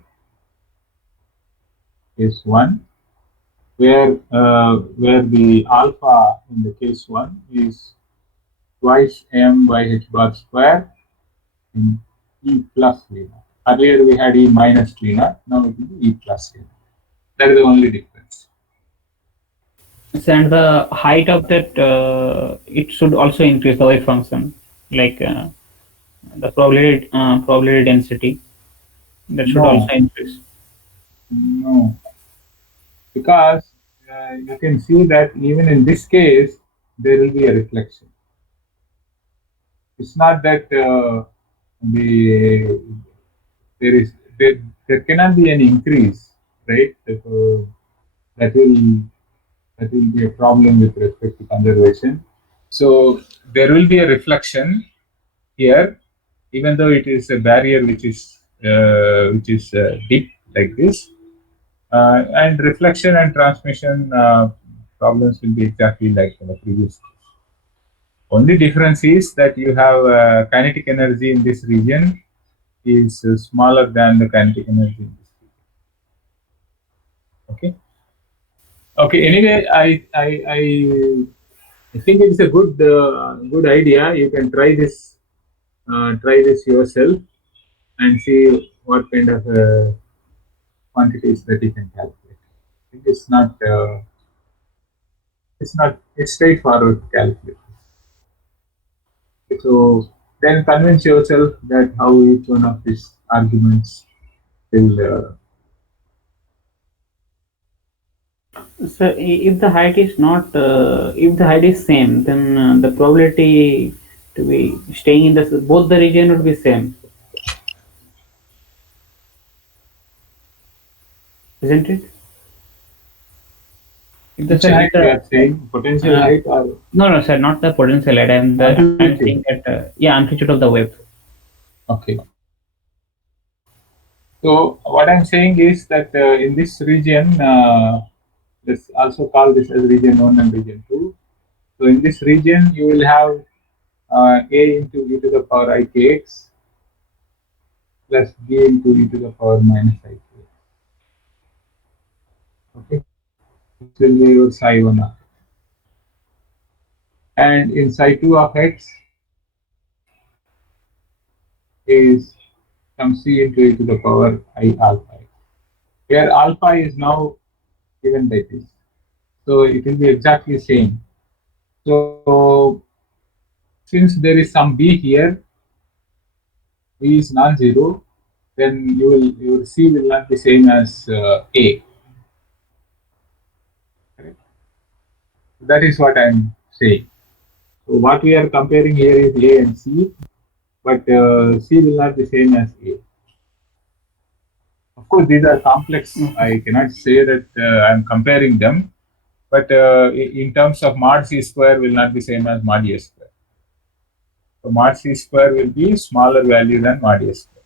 where the alpha in the case one is twice m by h bar square in E plus V naught. Earlier we had E minus V naught, now it will be E plus V naught. That is the only difference. So, and the height of that, it should also increase the wave function, like the probability density that should also No, increase. No, because you can see that even in this case, there will be a reflection. It's not that the there is there, there cannot be an increase, right? That will that will be a problem with respect to conservation. So there will be a reflection here, even though it is a barrier which is deep like this, and reflection and transmission problems will be exactly like the previous. Only difference is that you have kinetic energy in this region is smaller than the kinetic energy in this region. Okay. Okay. Anyway, I think it's a good idea. You can try this yourself and see what kind of quantities that you can calculate. I think it's straightforward to calculate. So then convince yourself that how each one of these arguments will. So if the height is not, if the height is same, then the probability to be staying in the both the region would be same, isn't it? If the Which sir, if height you the are saying? Potential uh, height or no, no, sir, not the potential height. I'm amplitude? saying that yeah, amplitude of the wave. Okay. So what I'm saying is that in this region, let's also call this as region 1 and region 2. So in this region, you will have a into e to the power ikx plus b into e to the power minus ikx. Okay, this will be your psi 1 of x. And in psi 2 of x is some c into e to the power I alpha x. Here alpha is now given by this. So it will be exactly same. So since there is some b here, b is non-zero, then your c will not be same as a. Correct? That is what I'm saying. So what we are comparing here is a and c, but c will not be same as a. Of course, these are complex. Okay. I cannot say that I'm comparing them, but in terms of mod c square will not be same as mod a square. So mod c square will be smaller value than mod a square.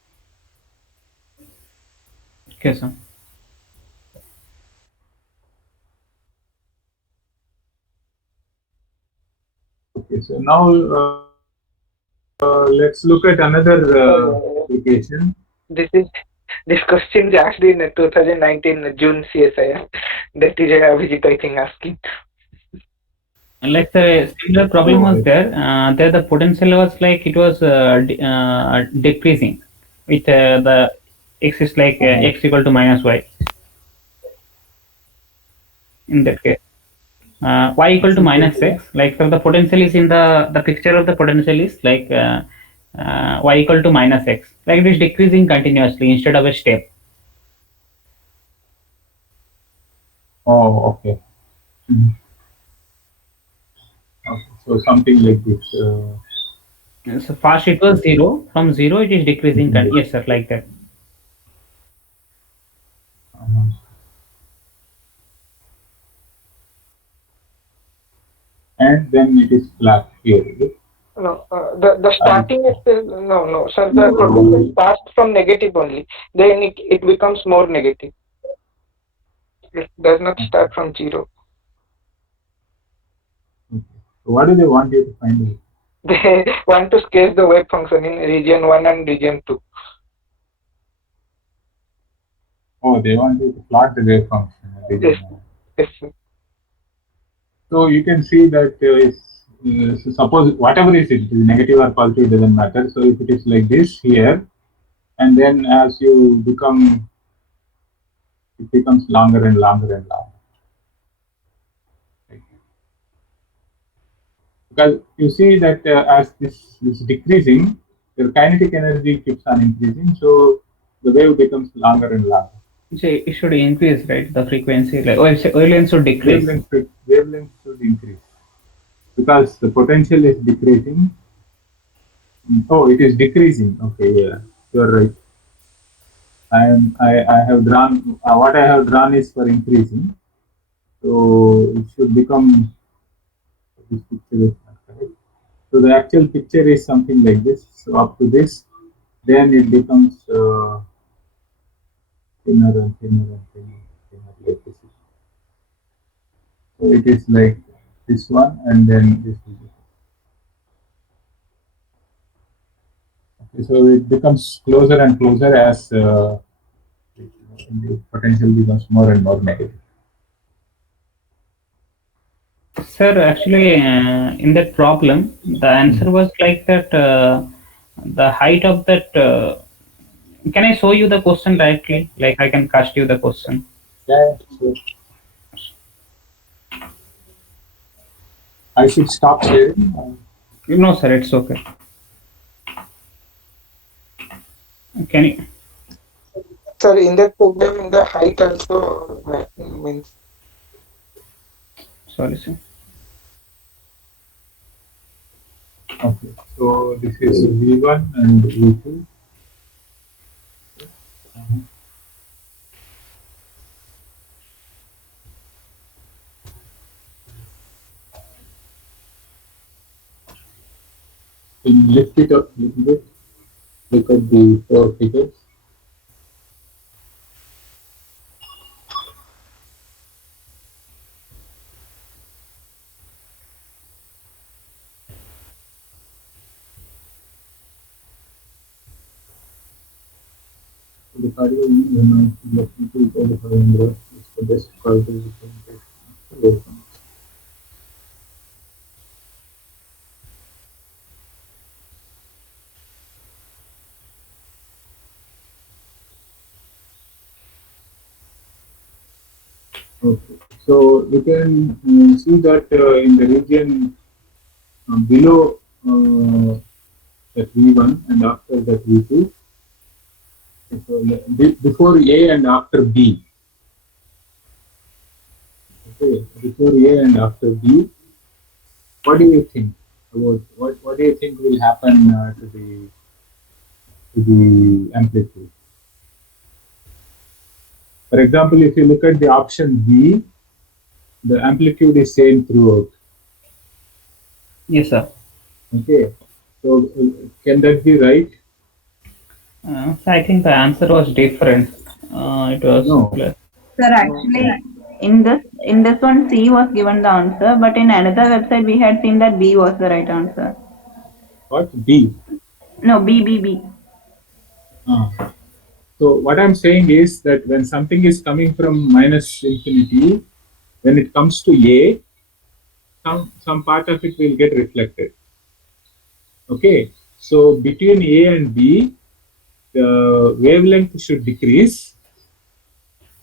Okay, sir. Okay, so now let's look at another application. This is this question is asked in 2019 June CSIR. That is Abhijit, I think, asking. And like the similar problem Oh, was there. There the potential was like it was decreasing with the x is like x equal to minus y in that case. Y equal to minus x, like so the potential is in the picture of the potential is like y equal to minus x, like it is decreasing continuously instead of a step. oh, okay. Mhm. Okay. So something like this. So first it was zero, from zero it is decreasing. Mhm. Yes, sir, like that. Uh, and then it is flat here. Is it? No, the Or it- starting is no, sir. The potential starts from negative only. Then it becomes more negative. It does not start from zero. okay. So what do they want you to find out? They want to sketch the wave function in region 1 and region 2. Oh, they want you to plot the wave function. Yes, yes, sir. So you can see that so suppose whatever is it is negative or positive, doesn't matter. So if it is like this here, and then as you become, it becomes longer and longer and longer. Right? Because you see that as this is decreasing, your kinetic energy keeps on increasing, so the wave becomes longer and longer. So it should increase, right? The frequency, like wavelength should decrease. Wavelength should increase because the potential is decreasing. Oh, it is decreasing. Okay, yeah, you're right. I have drawn what I have drawn is for increasing. So it should become this picture is not correct. So the actual picture is something like this. So up to this, then it becomes thinner and thinner and thinner, thinner like this. So it is like this one, and then this is okay. So it becomes closer and closer as the potential becomes more and more negative. Sir, actually, in that problem, the answer was like that. The height of that. Can I show you the question directly? Like I can cast you the question. Yeah. So I should stop sharing. No, sir, it's okay. Can you? Sir, in that program, the height also means. Sorry, sir. Okay. So this is V1 and V2. Can you lift it up a little bit? Look at the four figures. So the cardio when the people qualifying is the best cardio representation. Okay. So you can see that in the region below that V1 and after that V2, before A and after B. Okay, before A and after B, what do you think about what do you think will happen to the amplitude? For example, if you look at the option B, the amplitude is same throughout. Yes, sir. Okay, so can that be right? So I think the answer was different. It was No. Sir, actually, in this one, C was given the answer, but in another website, we had seen that B was the right answer. What B? No, B. Ah. So what I'm saying is that when something is coming from minus infinity, when it comes to A, some part of it will get reflected. Okay, so between A and B, the wavelength should decrease,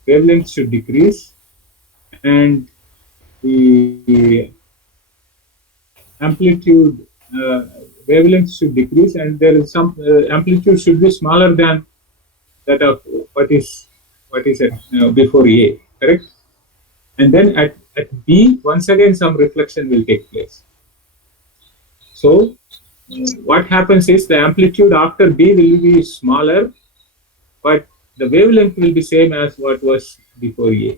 and the amplitude wavelength should decrease, and there is some amplitude should be smaller than that of what is at before A, correct? And then at B, once again some reflection will take place. So what happens is the amplitude after B will be smaller, but the wavelength will be same as what was before A.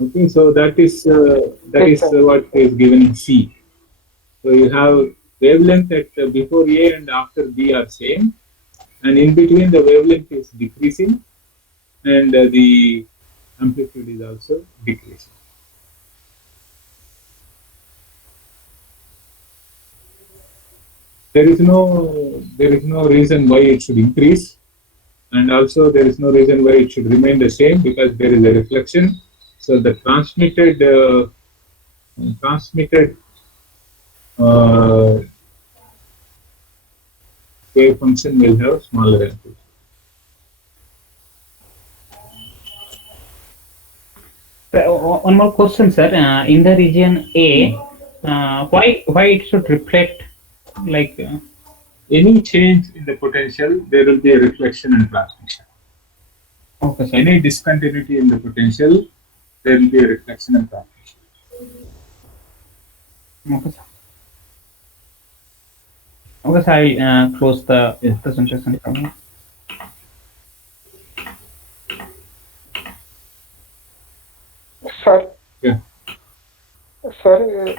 Okay, so that is what is given in C. So you have wavelength at before A and after B are same, and in between the wavelength is decreasing, and the amplitude is also decreasing. There is no reason why it should increase, and also there is no reason why it should remain the same because there is a reflection. So the transmitted uh, wave function will have smaller amplitude. One more question, sir. In the region A, why it should reflect like? Any change in the potential, there will be a reflection and transmission. Okay, sir. Any discontinuity in the potential, there will be a reflection and propagation. Okay, sir. Okay, sir. I'll close the Yeah. presentation from here. Sir, Yeah. sir,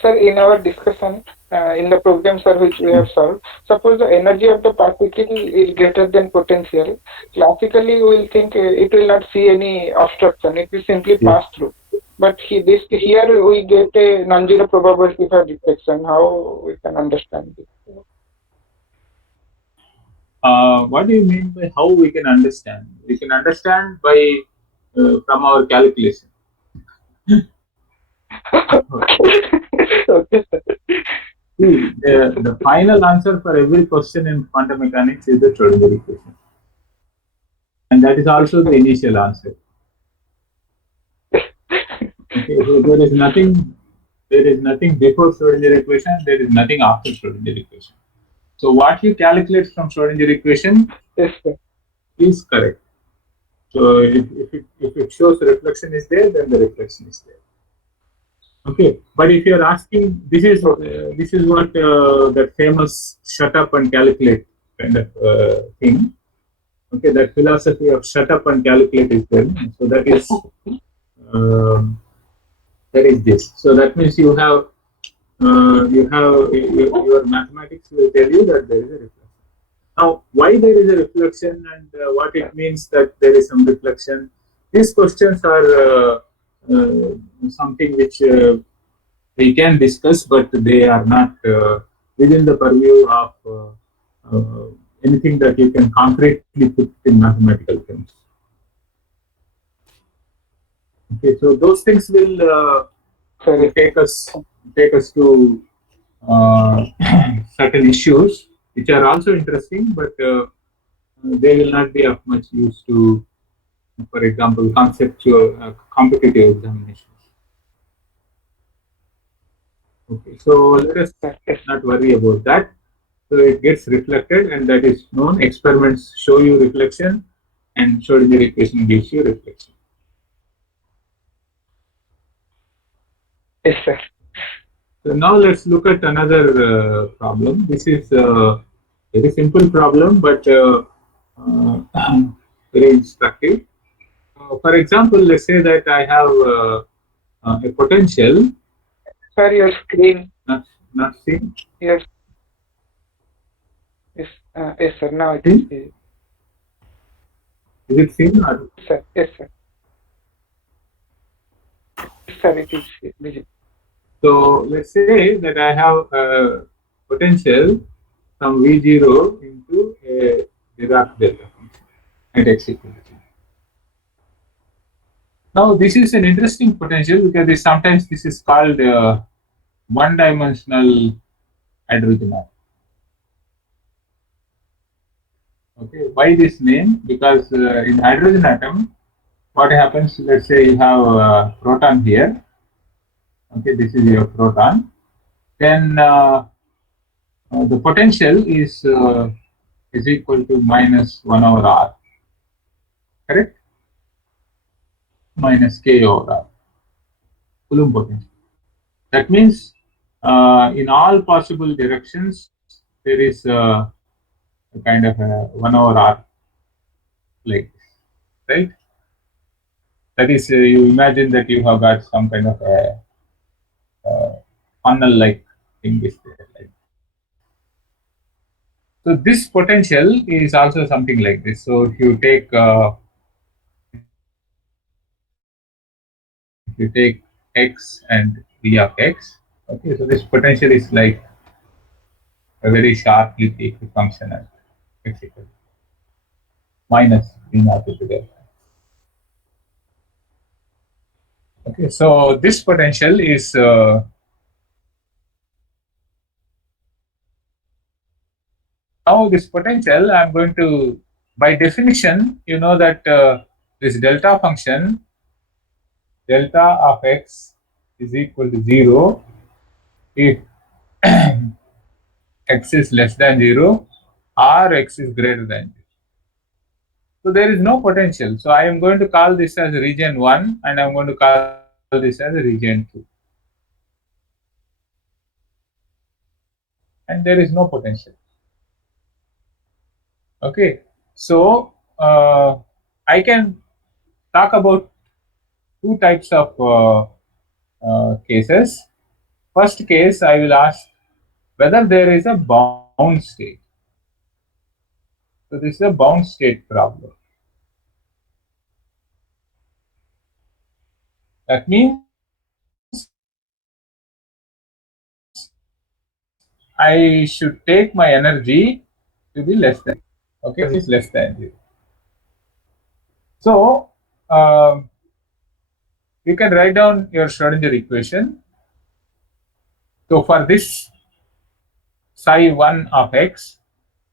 sir, in our discussion, in the program, sir, which we have solved, suppose the energy of the particle is greater than potential. Classically, we will think it will not see any obstruction; it will simply Yeah. pass through. But here we get a non-zero probability for reflection. How we can understand this? What do you mean by how we can understand? We can understand by from our calculation. Okay, sir. See, the final answer for every question in quantum mechanics is the Schrodinger equation, and that is Yes, also the sir. initial answer. Okay, so there is nothing before Schrodinger equation, there is nothing after Schrodinger equation. So what you calculate from Schrodinger equation Yes, sir. is correct. So if it shows reflection is there, then the reflection is there. Okay, but if you are asking, Okay. this is what that famous shut up and calculate kind of thing. Okay, that philosophy of shut up and calculate is there. So um, that is this. So that means your mathematics will tell you that there is a reflection. Now, why there is a reflection and what it means that there is some reflection, these questions are something which we can discuss, but they are not within the purview of uh, anything that you can concretely put in mathematical terms. Okay, so those things will Sorry. take us to uh, certain issues which are also interesting, but they will not be of much use to, for example, conceptual competitive examinations. Okay, so let us Yes. not worry about that. So it gets reflected, and that is known. Experiments show you reflection, and Schrodinger equation gives you reflection. Yes, sir. So now let's look at another problem. This is a very simple problem, but very instructive. For example, let's say that I have a potential, Sir, your screen. not not seen. Yes. Yes. Yes, sir. Now it is. Seen? Is it seen or Yes, sir. Yes, sir. Yes, sir. It is visible. so? Let's say that I have a potential from V0 into a Dirac delta function at x equal to 0. Now this is an interesting potential because sometimes this is called one-dimensional hydrogen atom. Okay, why this name? Because in hydrogen atom, what happens? Let's say you have a proton here. Okay, this is your proton. Then the potential is equal to minus 1 over r, correct? Minus k over r, Coulomb potential. That means in all possible directions, there is a kind of a 1 over r like this, right? That is, you imagine that you have got some kind of a funnel like thing is there. Like. So this potential is also something like this. So if you take x and v of x, okay, so this potential is like a very sharply taken function as x equal minus v naught to the delta. Okay, so this potential is now this potential. I'm going to, by definition, you know that this delta function delta of x is equal to 0 if x is less than 0 or x is greater than 0. So there is no potential. So I am going to call this as region 1 and I am going to call this as region 2. And there is no potential. Okay, so I can talk about two types of cases. First case, I will ask whether there is a bound state. So this is a bound state problem. That means I should take my energy to be less than. Okay, is less than 0. So you can write down your Schrodinger equation. So for this psi 1 of x,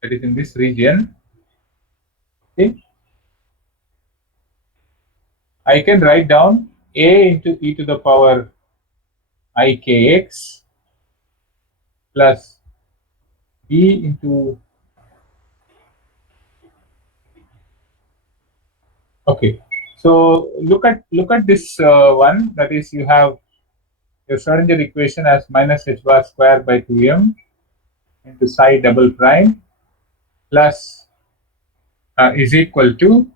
that is in this region, okay, I can write down a into e to the power ikx plus b into, okay. So look at this one, that is you have your Schrodinger equation as minus h bar square by 2m into psi double prime plus is equal to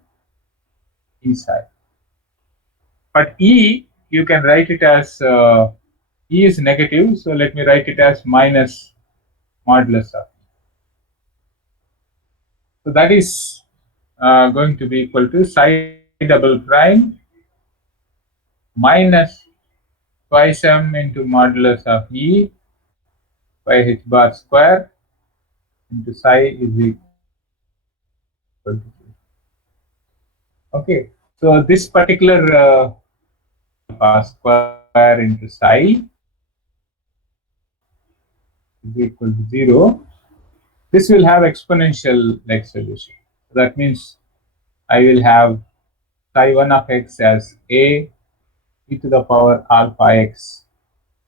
E psi. But E, you can write it as E is negative, so let me write it as minus modulus of. So that is going to be equal to psi double prime minus twice m into modulus of E by h bar square into psi is equal to 2. Okay, so this particular alpha square into psi is equal to 0. This will have exponential like solution. That means I will have psi 1 of x as a e to the power alpha x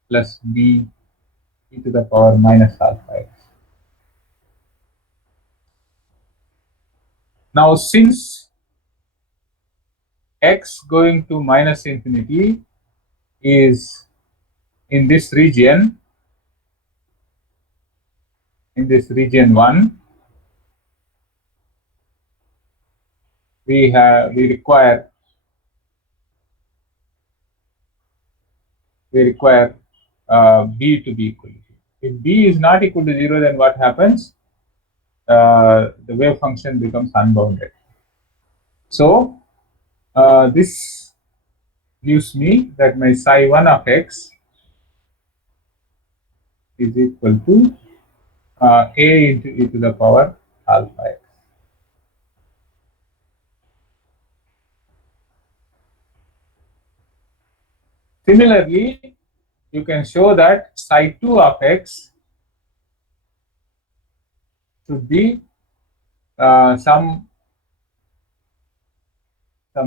plus b e to the power minus alpha x. Now since x going to minus infinity is in this region 1, we require b to be equal to 0. If b is not equal to 0, then what happens? The wave function becomes unbounded. So this gives me that my psi 1 of x is equal to a into e to the power alpha x. Similarly, you can show that psi 2 of x should be some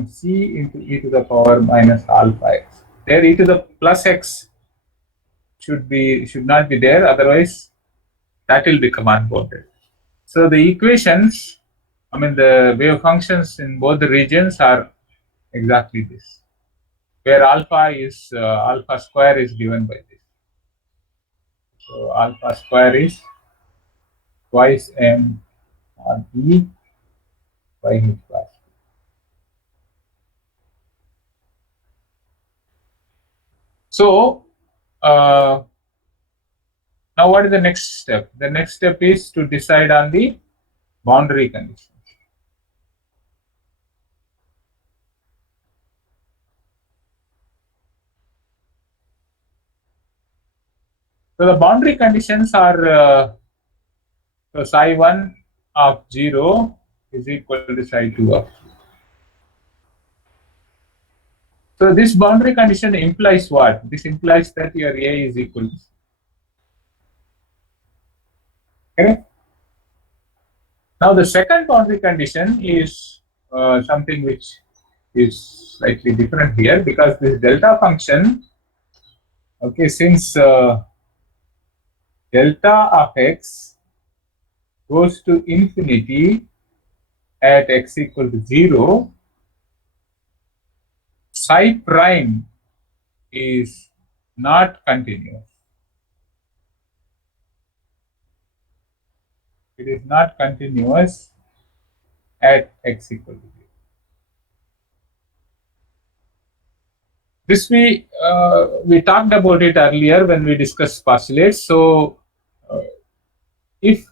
c into e to the power minus alpha x. There e to the plus x should not be there, otherwise that will become unbounded. So the equations, I mean the wave functions in both the regions are exactly this, where alpha square is given by this. So alpha square is twice m on e by h bar. So now what is the next step? The next step is to decide on the boundary conditions. So the boundary conditions are so psi 1 of 0 is equal to psi 2 of 0. So this boundary condition implies what? This implies that your A is equal to 0. Correct? Now the second boundary condition is something which is slightly different here, because this delta function, okay, since delta of x goes to infinity at x equal to 0, psi prime is not continuous. It is not continuous at x equal to 0. This we talked about it earlier when we discussed postulates. So if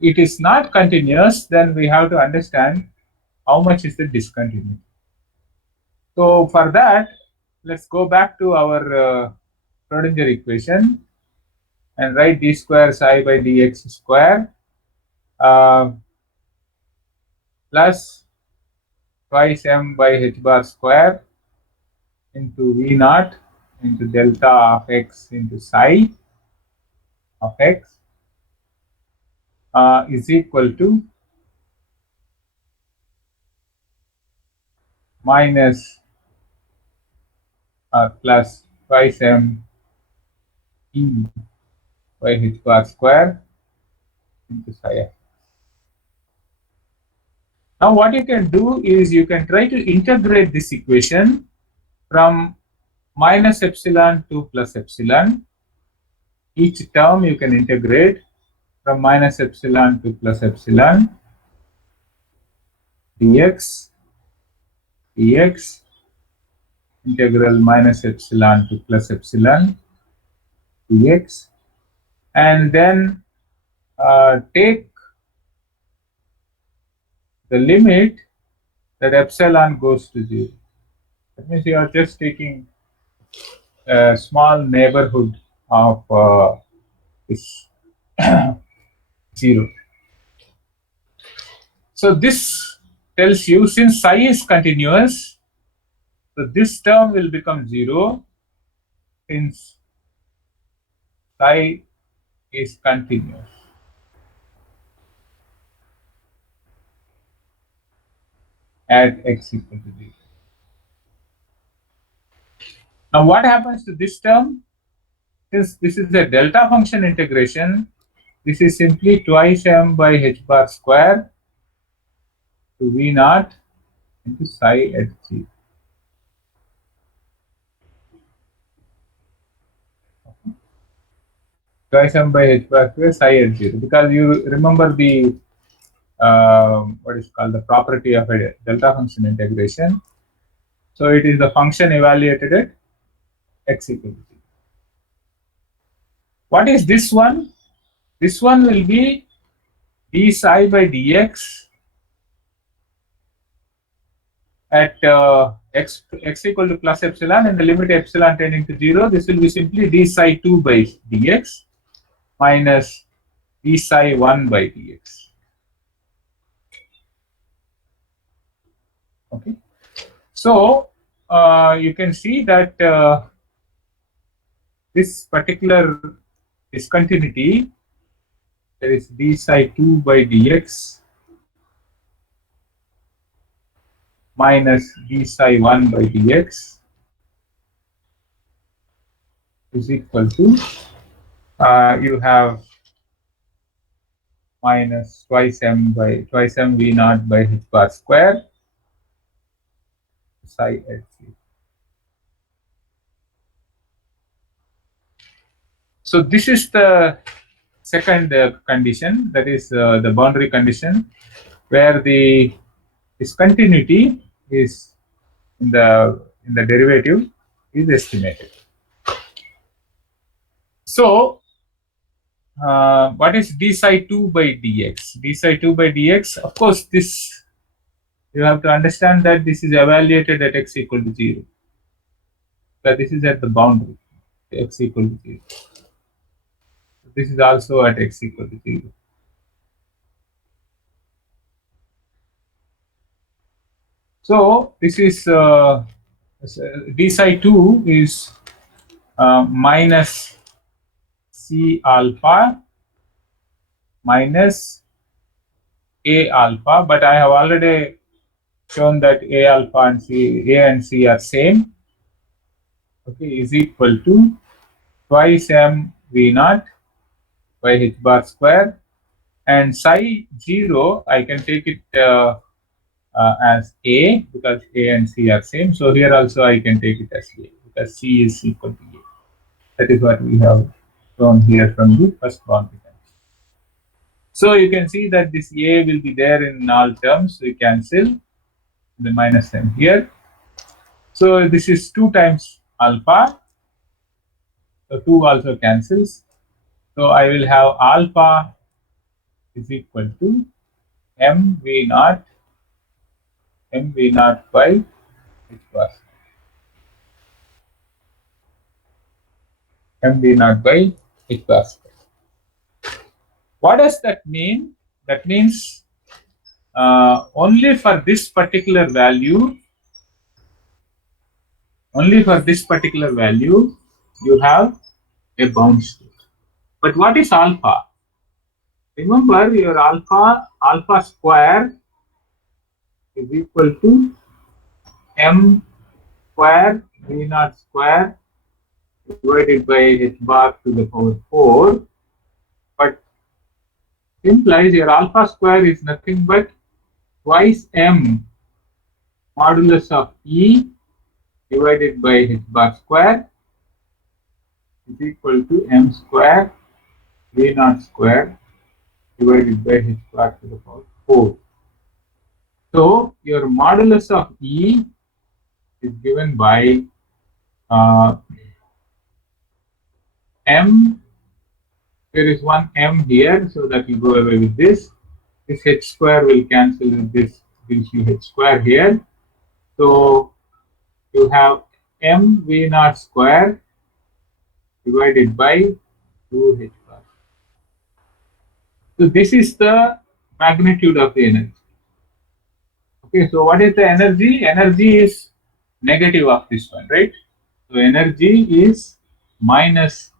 it is not continuous, then we have to understand how much is the discontinuity. So for that, let's go back to our Schrodinger equation and write d square psi by dx square plus twice m by h bar square into v naught into delta of x into psi of x is equal to minus plus twice m e by h bar square into psi f. Now what you can do is you can try to integrate this equation from minus epsilon to plus epsilon. Each term you can integrate from minus epsilon to plus epsilon dx dx integral minus epsilon to plus epsilon dx, and then take the limit that epsilon goes to 0. That means you are just taking a small neighborhood of this 0. So this tells you, since psi is continuous, so this term will become 0 since psi is continuous. At x equal to 0. Now what happens to this term? Since this is a delta function integration, this is simply twice m by h bar square to v naught into psi at 0. Twice m by h bar square psi at 0, because you remember the what is called the property of a delta function integration. So it is the function evaluated at x equal to 0. What is this one? This one will be d psi by dx at x equal to plus epsilon, and the limit epsilon tending to 0. This will be simply d psi 2 by dx minus d psi 1 by dx. Okay. So you can see that this particular discontinuity, there is d psi 2 by dx minus d psi 1 by dx is equal to you have minus twice m v naught by h bar square psi h. So this is the second condition, that is the boundary condition, where the discontinuity is in the derivative is estimated. So what is d psi 2 by dx? D psi 2 by dx, of course, this you have to understand that this is evaluated at x equal to 0. So this is at the boundary, x equal to 0. This is also at x equal to 0. So this is d psi 2 is minus c alpha minus a alpha, but I have already shown that a alpha and c are same. Okay, is equal to twice m v naught by h bar square, and psi 0 I can take it as A, because A and C are same. So here also I can take it as A, because C is equal to A. That is what we have shown here from the first boundary condition. So you can see that this A will be there in all terms. We cancel the minus sign here. So this is 2 times alpha. So 2 also cancels. So I will have alpha is equal to mv naught by h bar. mv naught by h bar. What does that mean? That means only for this particular value, you have a bound state. But what is alpha? Remember, your alpha square is equal to m square v naught square divided by h bar to the power 4. But implies your alpha square is nothing but twice m modulus of E divided by h bar square is equal to m square v naught square divided by h bar to the power 4. So your modulus of E is given by m. There is one m here, so that will go away with this. This h square will cancel with this, gives you h square here. So you have m v naught square divided by 2h bar. So this is the magnitude of the energy. Okay, so what is the energy? Energy is negative of this one, right? So energy is minus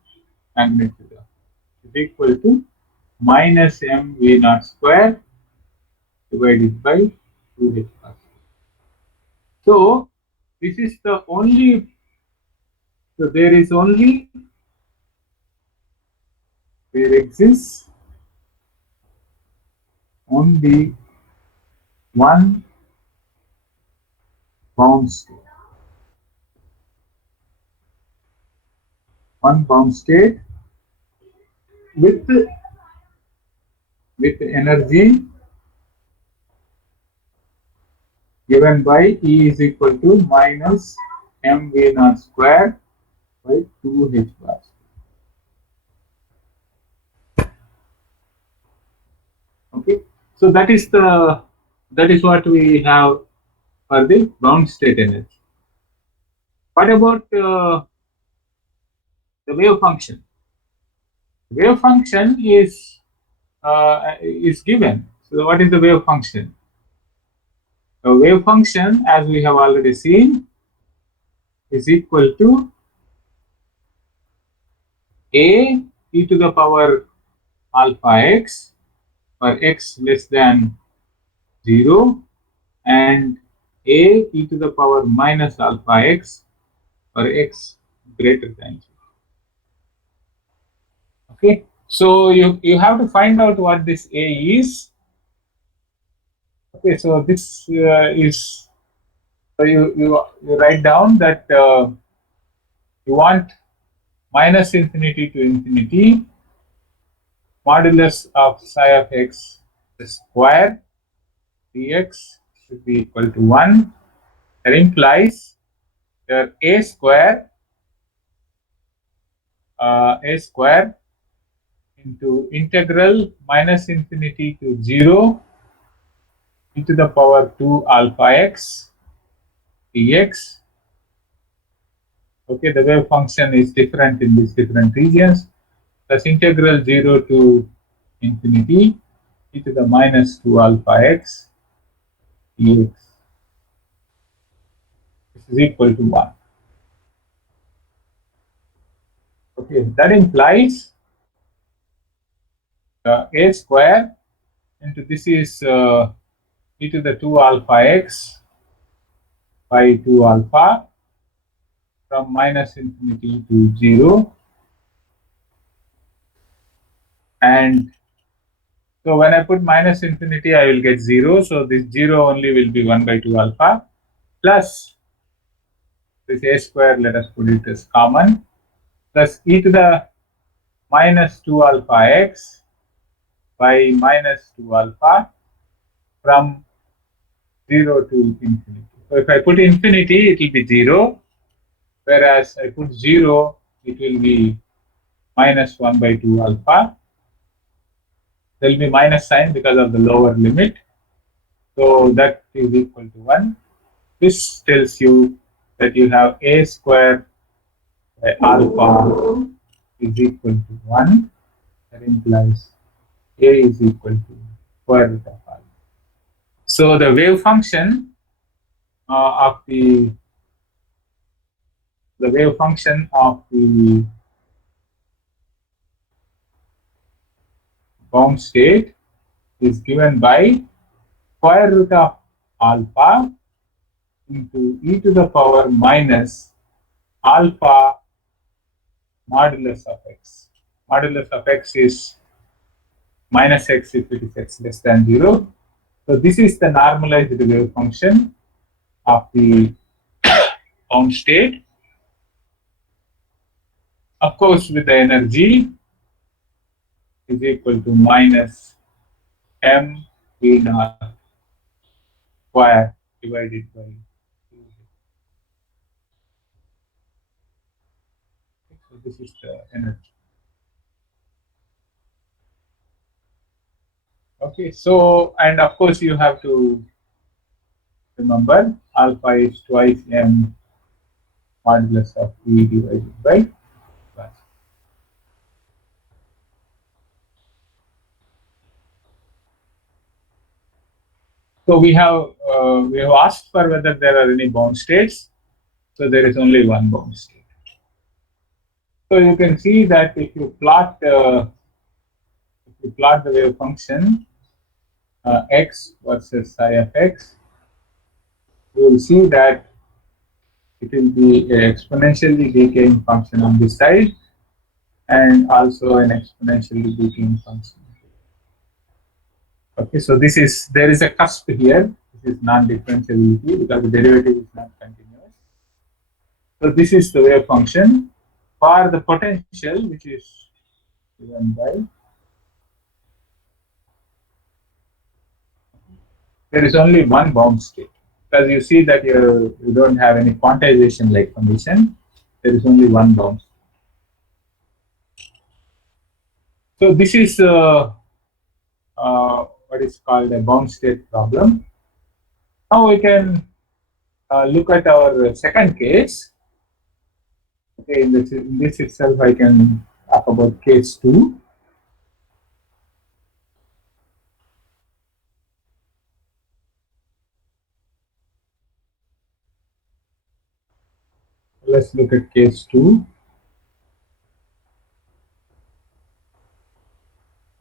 magnitude of is equal to minus mv naught square divided by 2h bar. So this is the only, so there exists only one bound state. One bound state with energy given by E is equal to minus mv naught square by 2h bar. Okay, so that is what we have for the bound state energy. What about the wave function? Wave function is given. So what is the wave function? The wave function, as we have already seen, is equal to a e to the power alpha x for x less than 0 and a e to the power minus alpha x for x greater than 0. Okay, so you have to find out what this a is. Okay, so this is, so you write down that you want minus infinity to infinity modulus of psi of x square dx should be equal to 1. That implies your a square into integral minus infinity to 0 e to the power 2 alpha x dx. Okay, the wave function is different in these different regions. Plus integral 0 to infinity e to the minus 2 alpha x dx. This is equal to 1. Okay, that implies a square into this is e to the 2 alpha x by 2 alpha from minus infinity to 0, and So when I put minus infinity, I will get 0. So this 0 only will be 1 by 2 alpha plus this a square, let us put it as common, plus e to the minus 2 alpha x by minus 2 alpha from 0 to infinity. So if I put infinity, it will be 0, whereas I put 0, it will be minus 1 by 2 alpha. There will be minus sign because of the lower limit. So that is equal to 1. This tells you that you have a square by alpha is equal to 1. That implies a is equal to square root of alpha. So the wave function of the wave function of the bound state is given by square root of alpha into e to the power minus alpha modulus of x. Modulus of x is minus x if it is x less than 0. So this is the normalized wave function of the bound state. Of course, with the energy is equal to minus m v naught square divided by 2. So this is the energy. Okay, so and of course you have to remember alpha is twice m modulus of E divided by plus. So we have asked for whether there are any bound states. So there is only one bound state. So you can see that if you plot the wave function x versus psi of x, you will see that it will be an exponentially decaying function on this side and also an exponentially decaying function. Okay, so there is a cusp here. This is non-differentiability because the derivative is not continuous. So this is the wave function for the potential, which is given by. There is only one bound state because you see that you don't have any quantization like condition. There is only one bound state. So this is what is called a bound state problem. Now we can look at our second case. Okay, in this itself, I can talk about case 2. Let's look at case 2.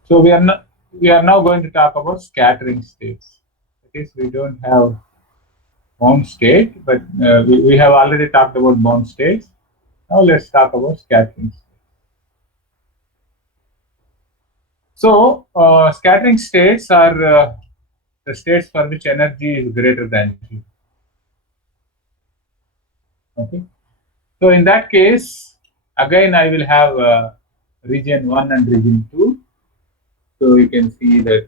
So we are now going to talk about scattering states. That is, we don't have bound state, but we have already talked about bound states. Now let's talk about scattering states. So scattering states are the states for which energy is greater than 0. Okay. So in that case, again I will have region 1 and region 2. So you can see that.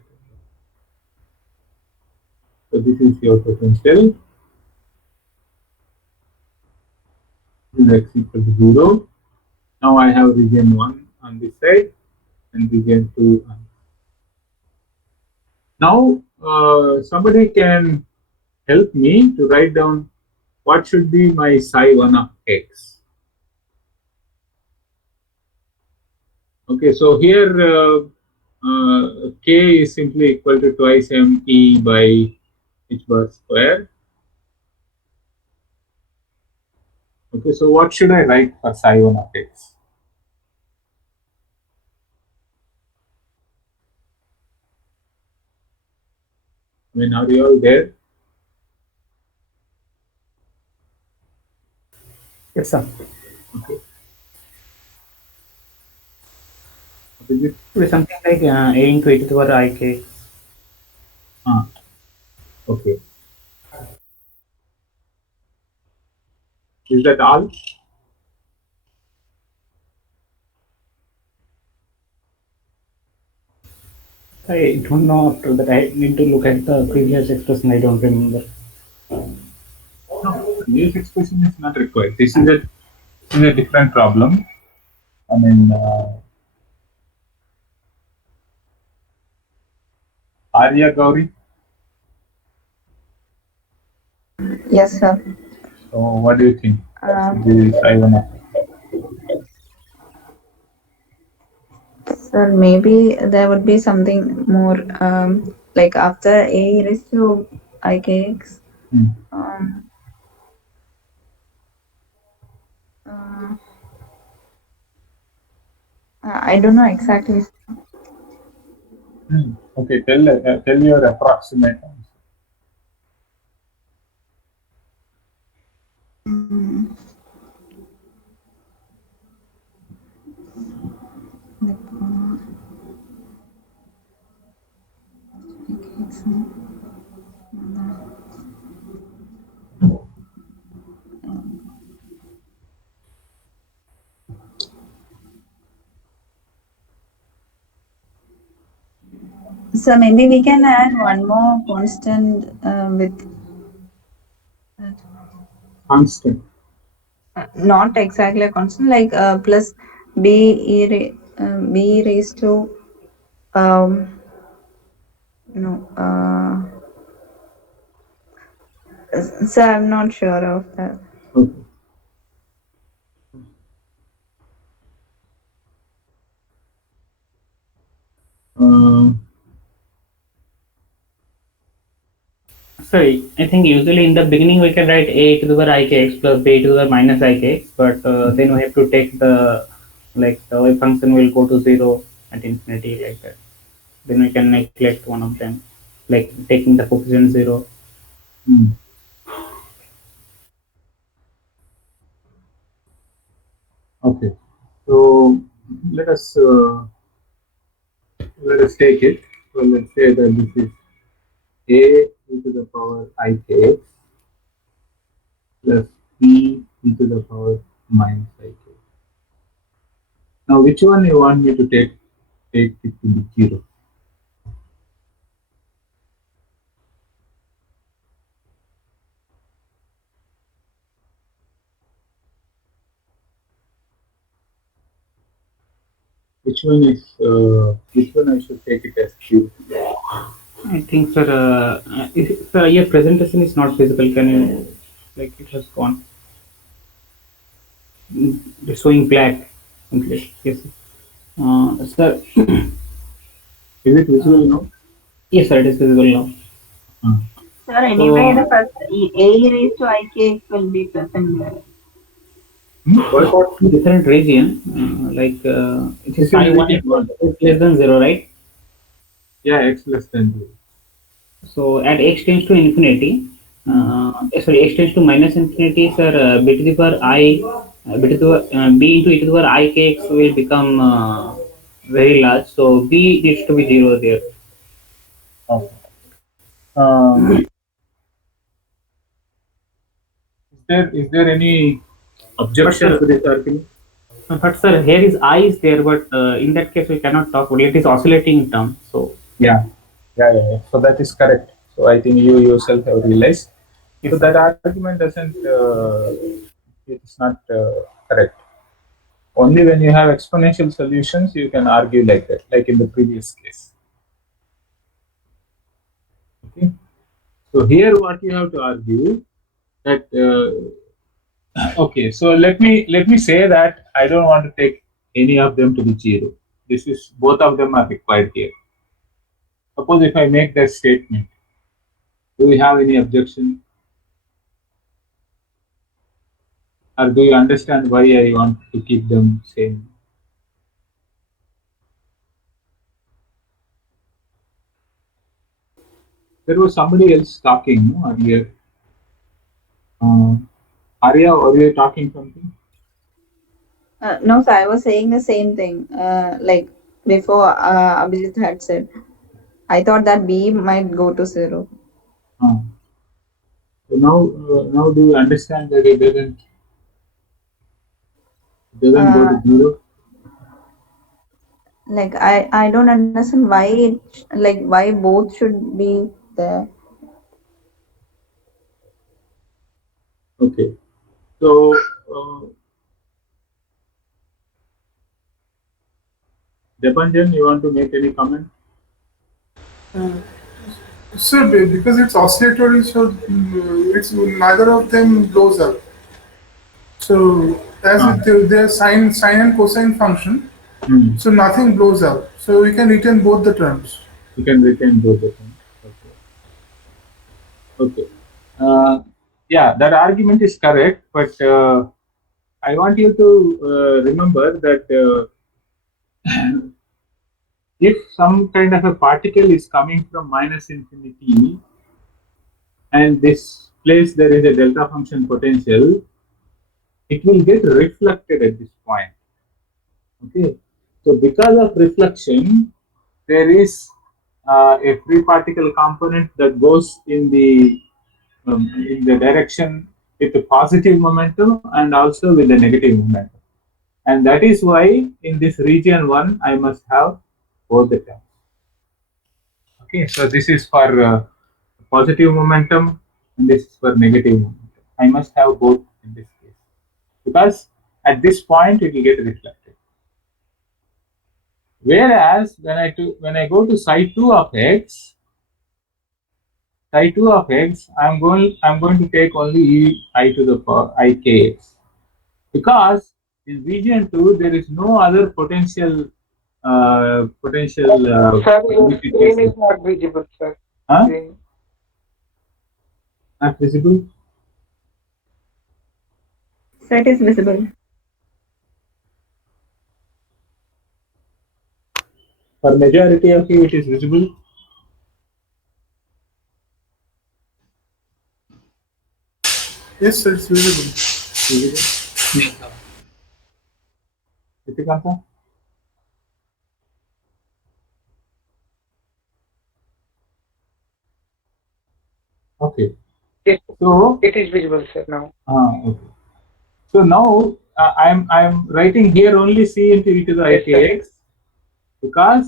So this is your potential. X equal to 0. Now I have region 1 on this side and region 2 on. Now somebody can help me to write down what should be my psi 1 of x. Okay, so here k is simply equal to twice m e by h bar square. Okay, so what should I write for psi 1 of x? I mean, are you all there? Yes, sir. Okay. What is it? It will be something like a into e to the power ik. Ah, okay. Is that all? I don't know. After that, I need to look at the previous expression. I don't remember. No, previous expression is not required. This is a different problem. I mean, Arya Gauri. Yes, sir. So, what do you think? Uh, This I wanna. Sir, maybe there would be something more like after A raised to IKX. Hmm. Um, uh, I don't know exactly. Okay, tell your approximate answer. Mm, like, IKX, so maybe we can add one more constant with Constant. not exactly a constant, like plus b raised to um, no. So I'm not sure of that. Okay. Uh, Sorry, I think usually in the beginning we can write a to the power ikx plus b to the power minus ikx, but then we have to take the like the wave function will go to 0 at infinity like that. Then we can neglect one of them, like taking the coefficient 0. hmm. Okay. So let us uh, let us take it. So let's say that this is a e to the power ikx plus b e to the power minus ik. Now, which one you want me to take it to be zero? Which one I should take it as zero? I think sir, if your presentation is not visible, can you like it has gone? It's showing black. Okay. Yes. Sir, Is it visible now? yes, sir, it is visible now. Uh, Sir, anyway, the So first A raised to IKX will be present there. what? for two different region, like it is psi Different one region equals one. to less than 0, right? Yeah, x less than zero. So at x tends to infinity, sorry, x tends to minus infinity, sir, b to the power I, b to the b into e to the power I kx will become very large. So b needs to be 0 there. Okay. Um, is there any But objection sir, to this argument? here is I is there, but in that case we cannot talk. Only it is oscillating term. So Yeah. Yeah. So that is correct. So I think you yourself have realized. So yes, that sir. argument doesn't. It is not correct. Only when you have exponential solutions you can argue like that, like in the previous case. Okay. So here, what you have to argue that okay. So let me say that I don't want to take any of them to be zero. This is both of them are required here. Suppose if I make that statement, do you have any objection, or do you understand why I want to keep them same? There was somebody else talking no, earlier. Uh, Arya, were you talking something? No, sir, I was saying the same thing. Like before Abhijit had said. I thought that B might go to 0. Uh, so now do you understand that it doesn't go Uh, to zero? like I don't understand why like why both should be there. Okay. So Depanjan, you want to make any comment? So because it's oscillatory, so it's neither of them blows up. So as Ah, they're sine and cosine function, hmm. so nothing blows up. So we can retain both the terms. You can retain both the things. Okay. Okay. Uh, yeah, that argument is correct, but I want you to remember that if some kind of a particle is coming from minus infinity and this place there is a delta function potential, it will get reflected at this point. Okay. So because of reflection, there is a free particle component that goes in the direction with the positive momentum and also with the negative momentum. And that is why in this region 1, I must have both the terms. Okay, so this is for positive momentum and this is for negative momentum. I must have both in this case because at this point it will get reflected. Whereas when I go to psi 2 of x, psi 2 of x, I'm going to take only e I to the power I kx. Because in region 2 there is no other potential Sir, your screen modification. is not visible, sir. Huh? Screen. Not visible. Set is visible. For majority of you it is visible. Yes, sir, it's visible. Visible. Ritikanta? Okay. It, So it is visible, sir, now. okay. So now I'm writing here only c into e to the Yes, sir. ikx because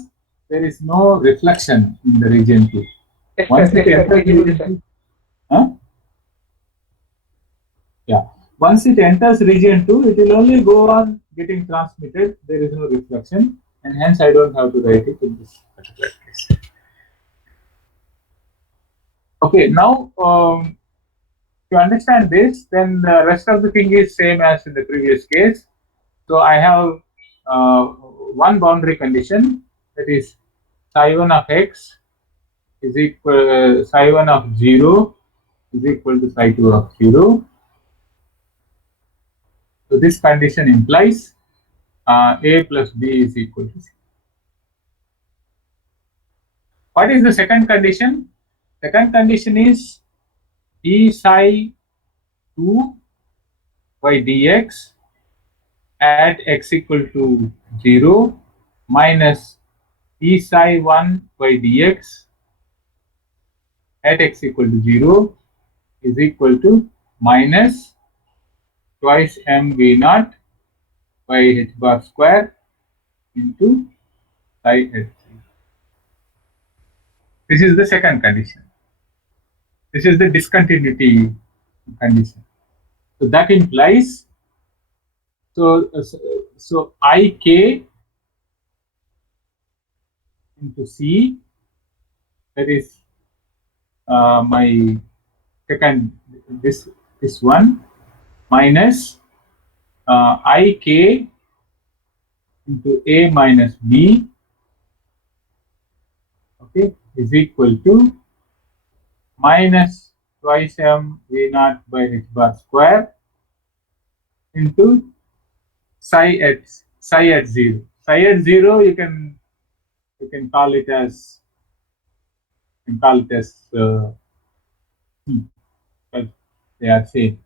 there is no reflection in the region 2. Yes, sir. Once it Yes, sir. enters Visible, region sir. 2, huh? Yeah. Once it enters region 2, it will only go on getting transmitted. There is no reflection, and hence I don't have to write it in this particular case. Okay, now to understand this, then the rest of the thing is same as in the previous case. So I have one boundary condition, that is psi 1 of x is equal psi 1 of 0 is equal to psi 2 of 0. So this condition implies a plus b is equal to c. What is the second condition? Second condition is d psi 2 by dx at x equal to 0 minus e psi 1 by dx at x equal to 0 is equal to minus twice mv naught by h bar square into psi h. This is the second condition. This is the discontinuity condition. So that implies so ik into c, that is my second this one minus ik into a minus b, okay, is equal to minus twice m v naught by h bar square into psi at 0. Psi at 0 you can call it as because they are same.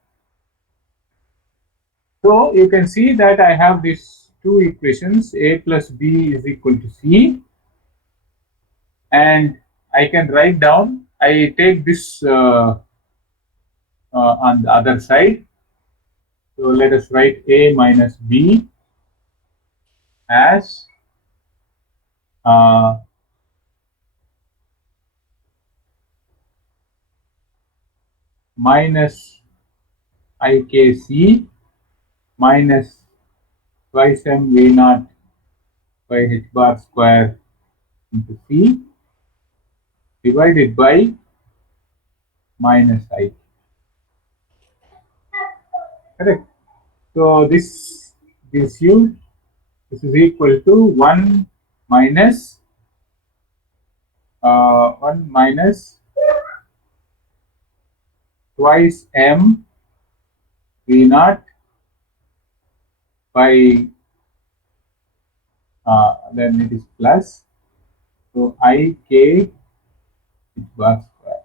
So you can see that I have this two equations, a plus b is equal to c, and I can write down, I take this on the other side. So let us write a minus b as minus ikc minus twice m v naught by h bar square into c divided by minus I. Correct. So this gives you, this is equal to 1 minus 1 minus twice m v naught by then it is plus, so I k h bar square.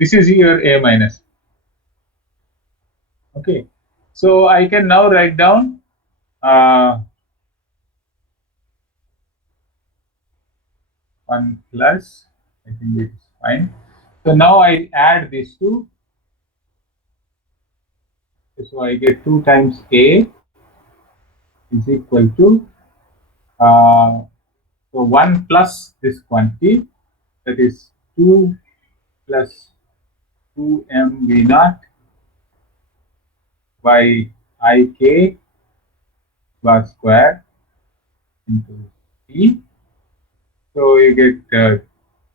This is your a minus. Okay, so I can now write down 1 plus, I think it is fine. So now I add these two, so I get 2 times a is equal to so 1 plus this quantity, that is 2 plus 2m v naught by ik bar square into t. So you get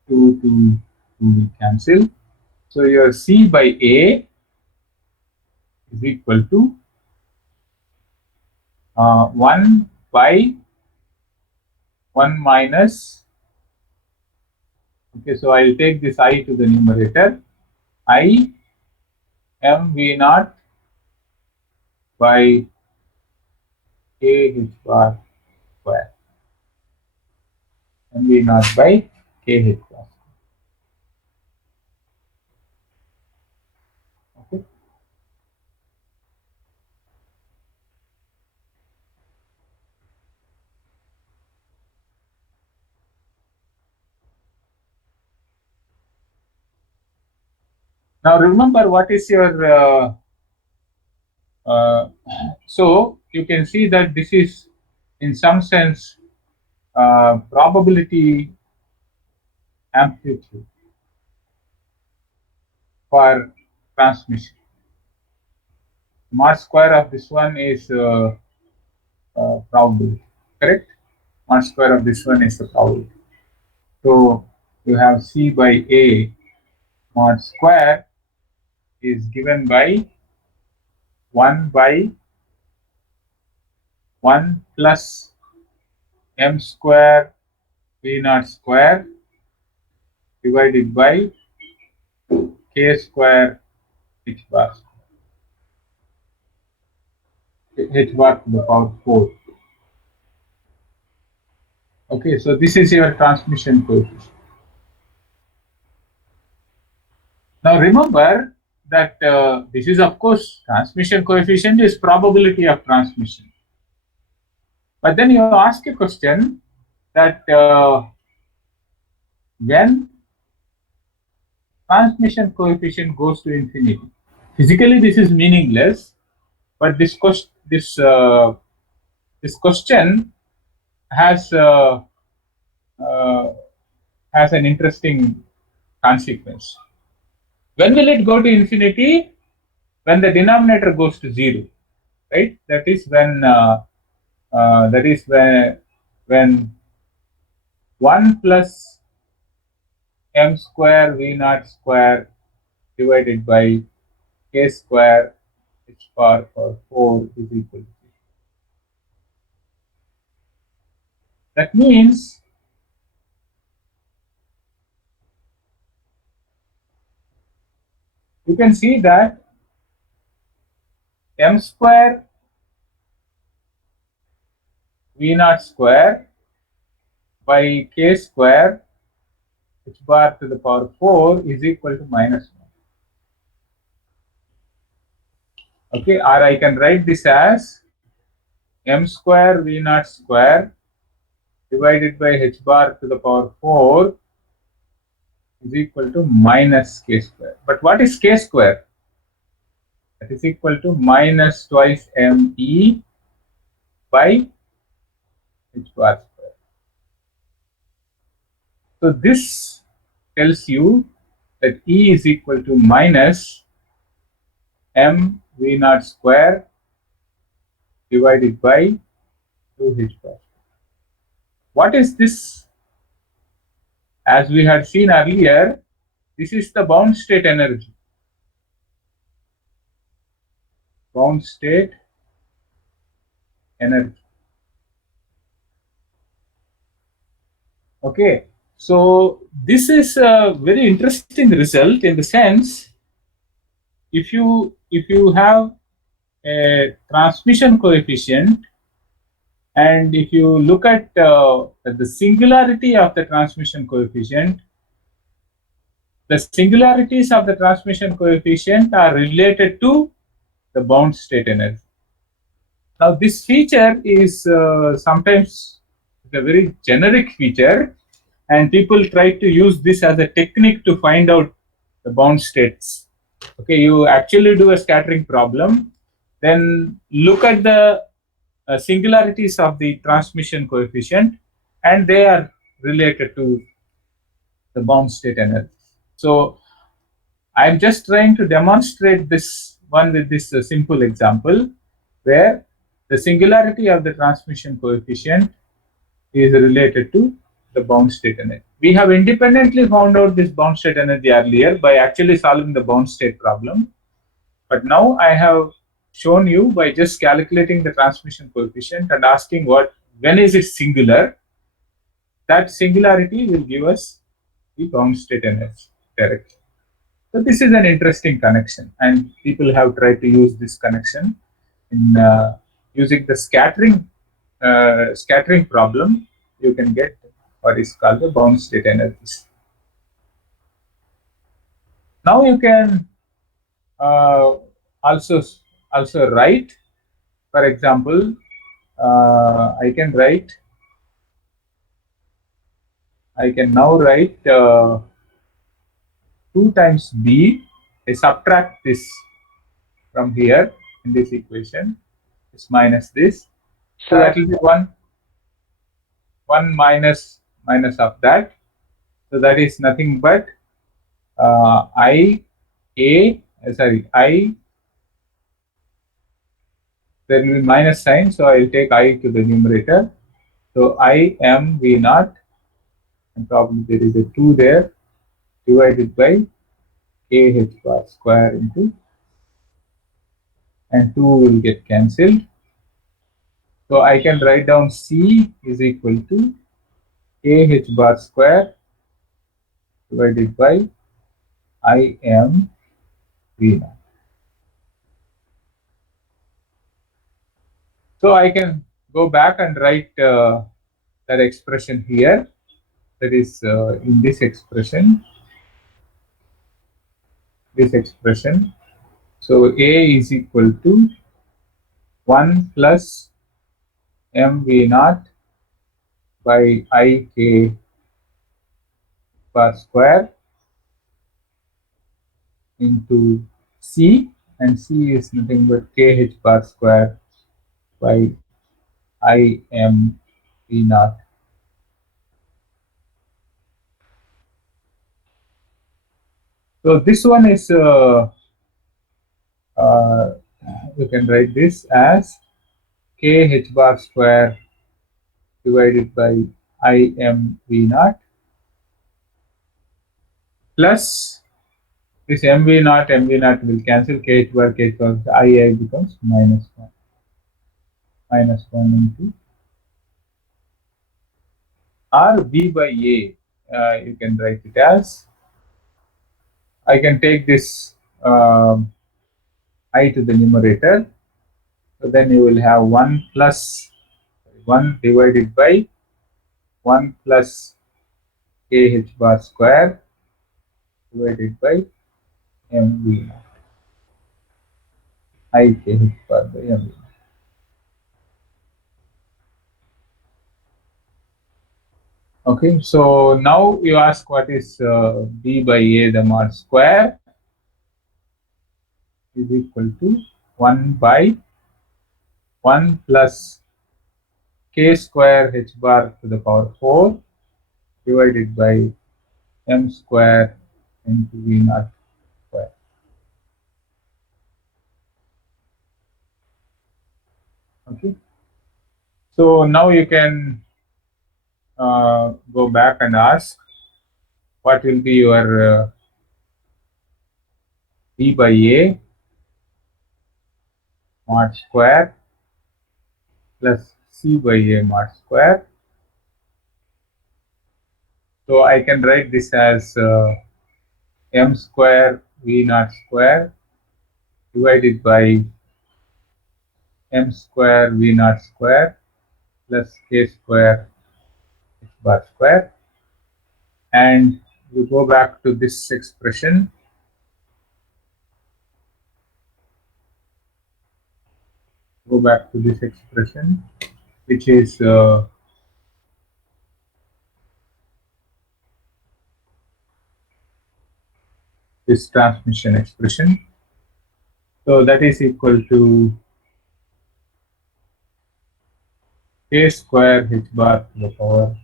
2 to 2 will cancel. So your c by a is equal to 1 by 1 minus, okay, so I'll take this I to the numerator, I m v naught by k h bar square, m v naught by k h bar. Okay. Now remember what is your so you can see that this is in some sense probability amplitude for transmission. Mod square of this one is probability, correct? Mod square of this one is the probability. So you have c by a mod square is given by 1 by 1 plus m square v naught square divided by k square h bar, h bar to the power 4. Okay, so this is your transmission coefficient. Now remember that this is, of course, transmission coefficient is probability of transmission. But then you ask a question that when transmission coefficient goes to infinity, physically this is meaningless, but this question has has an interesting consequence. When will it go to infinity? When the denominator goes to 0, right? That is when when 1 plus m square v naught square divided by k square h bar for 4 is equal to 0. That means you can see that m square V naught square by k square h bar to the power 4 is equal to -1. Okay, or I can write this as m square V naught square divided by h bar to the power 4 is equal to minus k square. But what is k square? That is equal to minus twice me by h bar square. So this tells you that E is equal to minus m V naught square divided by 2h bar. What is this? As we had seen earlier, this is the bound state energy. Bound state energy. Okay, so this is a very interesting result in the sense, if you have a transmission coefficient, and if you look at the singularity of the transmission coefficient, the singularities of the transmission coefficient are related to the bound state energy. Now this feature is sometimes a very generic feature, and people try to use this as a technique to find out the bound states. Okay, you actually do a scattering problem, then look at the singularities of the transmission coefficient, and they are related to the bound state energy. So I'm just trying to demonstrate this one with this simple example, where the singularity of the transmission coefficient is related to the bound state energy. We have independently found out this bound state energy earlier by actually solving the bound state problem. But now I have shown you by just calculating the transmission coefficient and asking when is it singular, that singularity will give us the bound state energy directly. So this is an interesting connection, and people have tried to use this connection in using the scattering problem. You can get what is called the bound state energies. Now you can uh, also write, for example, I can now write 2 times b. I subtract this from here in this equation. It's minus this, so that will be 1 minus of that. So that is nothing but I there will be minus sign, so I will take I to the numerator. So I m V naught, and probably there is a 2 there, divided by k h bar square into, and 2 will get cancelled. So I can write down C is equal to k h bar square divided by I m V naught. So I can go back and write that expression here. That is in this expression. So A is equal to 1 plus mv naught by ik bar square into C, and C is nothing but kh bar square by im v naught. So this one is you can write this as kh bar square divided by im v naught plus this mv naught will cancel, kh bar I becomes minus 1 into r b by a. You can write it as, I can take this I to the numerator, so then you will have 1 plus 1 divided by 1 plus kh bar square divided by mv naught, I kh bar by mv naught. Okay, so now you ask what is d by a, the mod square is equal to 1 by 1 plus k square h bar to the power 4 divided by m square into v naught square. Okay, so now you can go back and ask what will be your d by a mod square plus c by a mod square. So I can write this as m square v naught square divided by m square v naught square plus k square h bar square, and you go back to this expression, which is this transmission expression. So that is equal to k square h bar to the power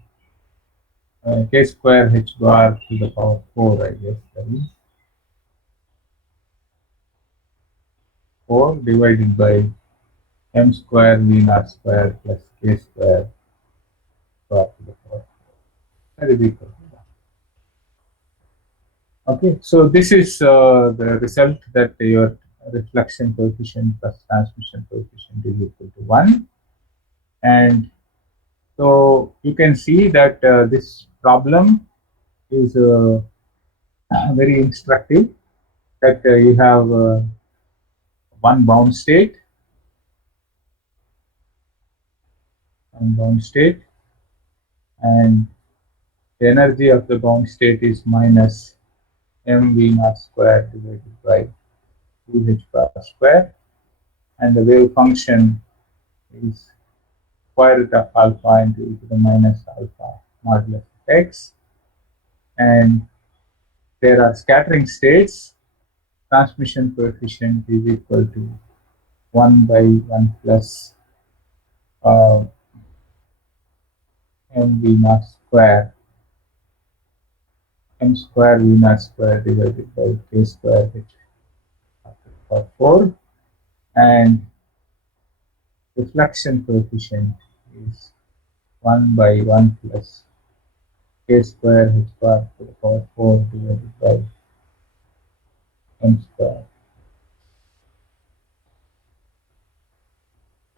k square h bar to the power 4, I guess that is 4 divided by m square v naught square plus k square bar to the power 4. That is equal to that. Okay, so this is the result, that your reflection coefficient plus transmission coefficient is equal to 1. And so you can see that this problem is very instructive, that you have one bound state, and the energy of the bound state is minus mv naught square divided by 2h bar square, and the wave function is square root of alpha into e to the minus alpha modulus of x, and there are scattering states. Transmission coefficient is equal to 1 by 1 plus mv naught square, m square v naught square divided by k square h power 4, and reflection coefficient is 1 by 1 plus k square h bar to the power 4 divided by m square.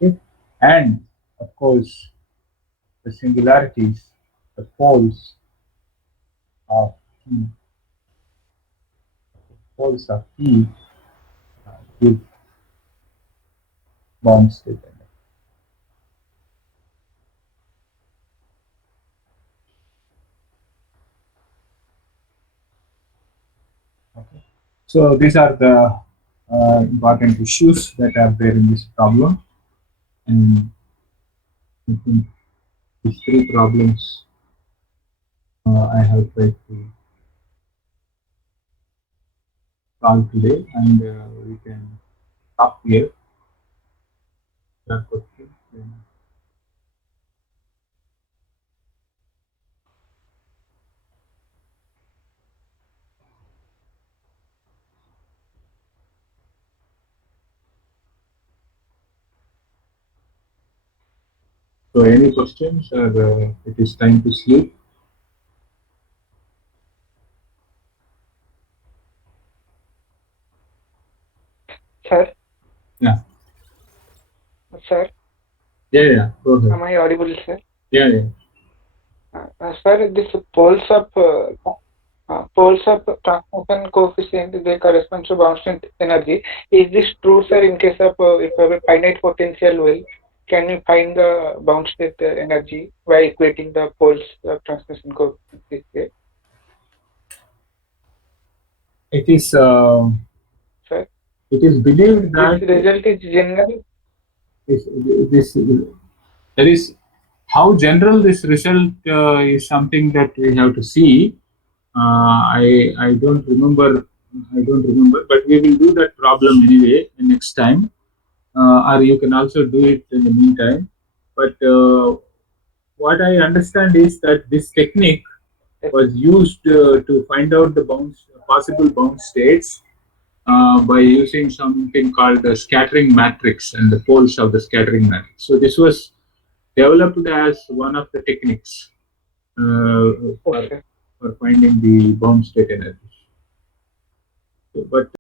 Okay. And of course, the singularities, the poles of E, give bound state energy. Okay. So these are the important issues that are there in this problem, and I think these three problems I have tried to solve today, and we can stop here. Question. So any questions, or it is time to sleep? Sir, Yeah. sir, Yeah. Go ahead. am I audible, sir? Yeah. Sir, this poles of transmission coefficient, they correspond to bound state energy. Is this true, sir, in case of if you have a finite potential well? can you find the bound state energy by equating the poles transmission coefficient this way, It is sir? it is believed This that result is general. this, this that is how general this result is something that we have to see. I don't remember. I don't remember, but we will do that problem anyway next time, or you can also do it in the meantime. But what I understand is that this technique was used to find out the possible bound states by using something called the scattering matrix and the poles of the scattering matrix. So this was developed as one of the techniques uh, for, Okay. for finding the bound state energy. But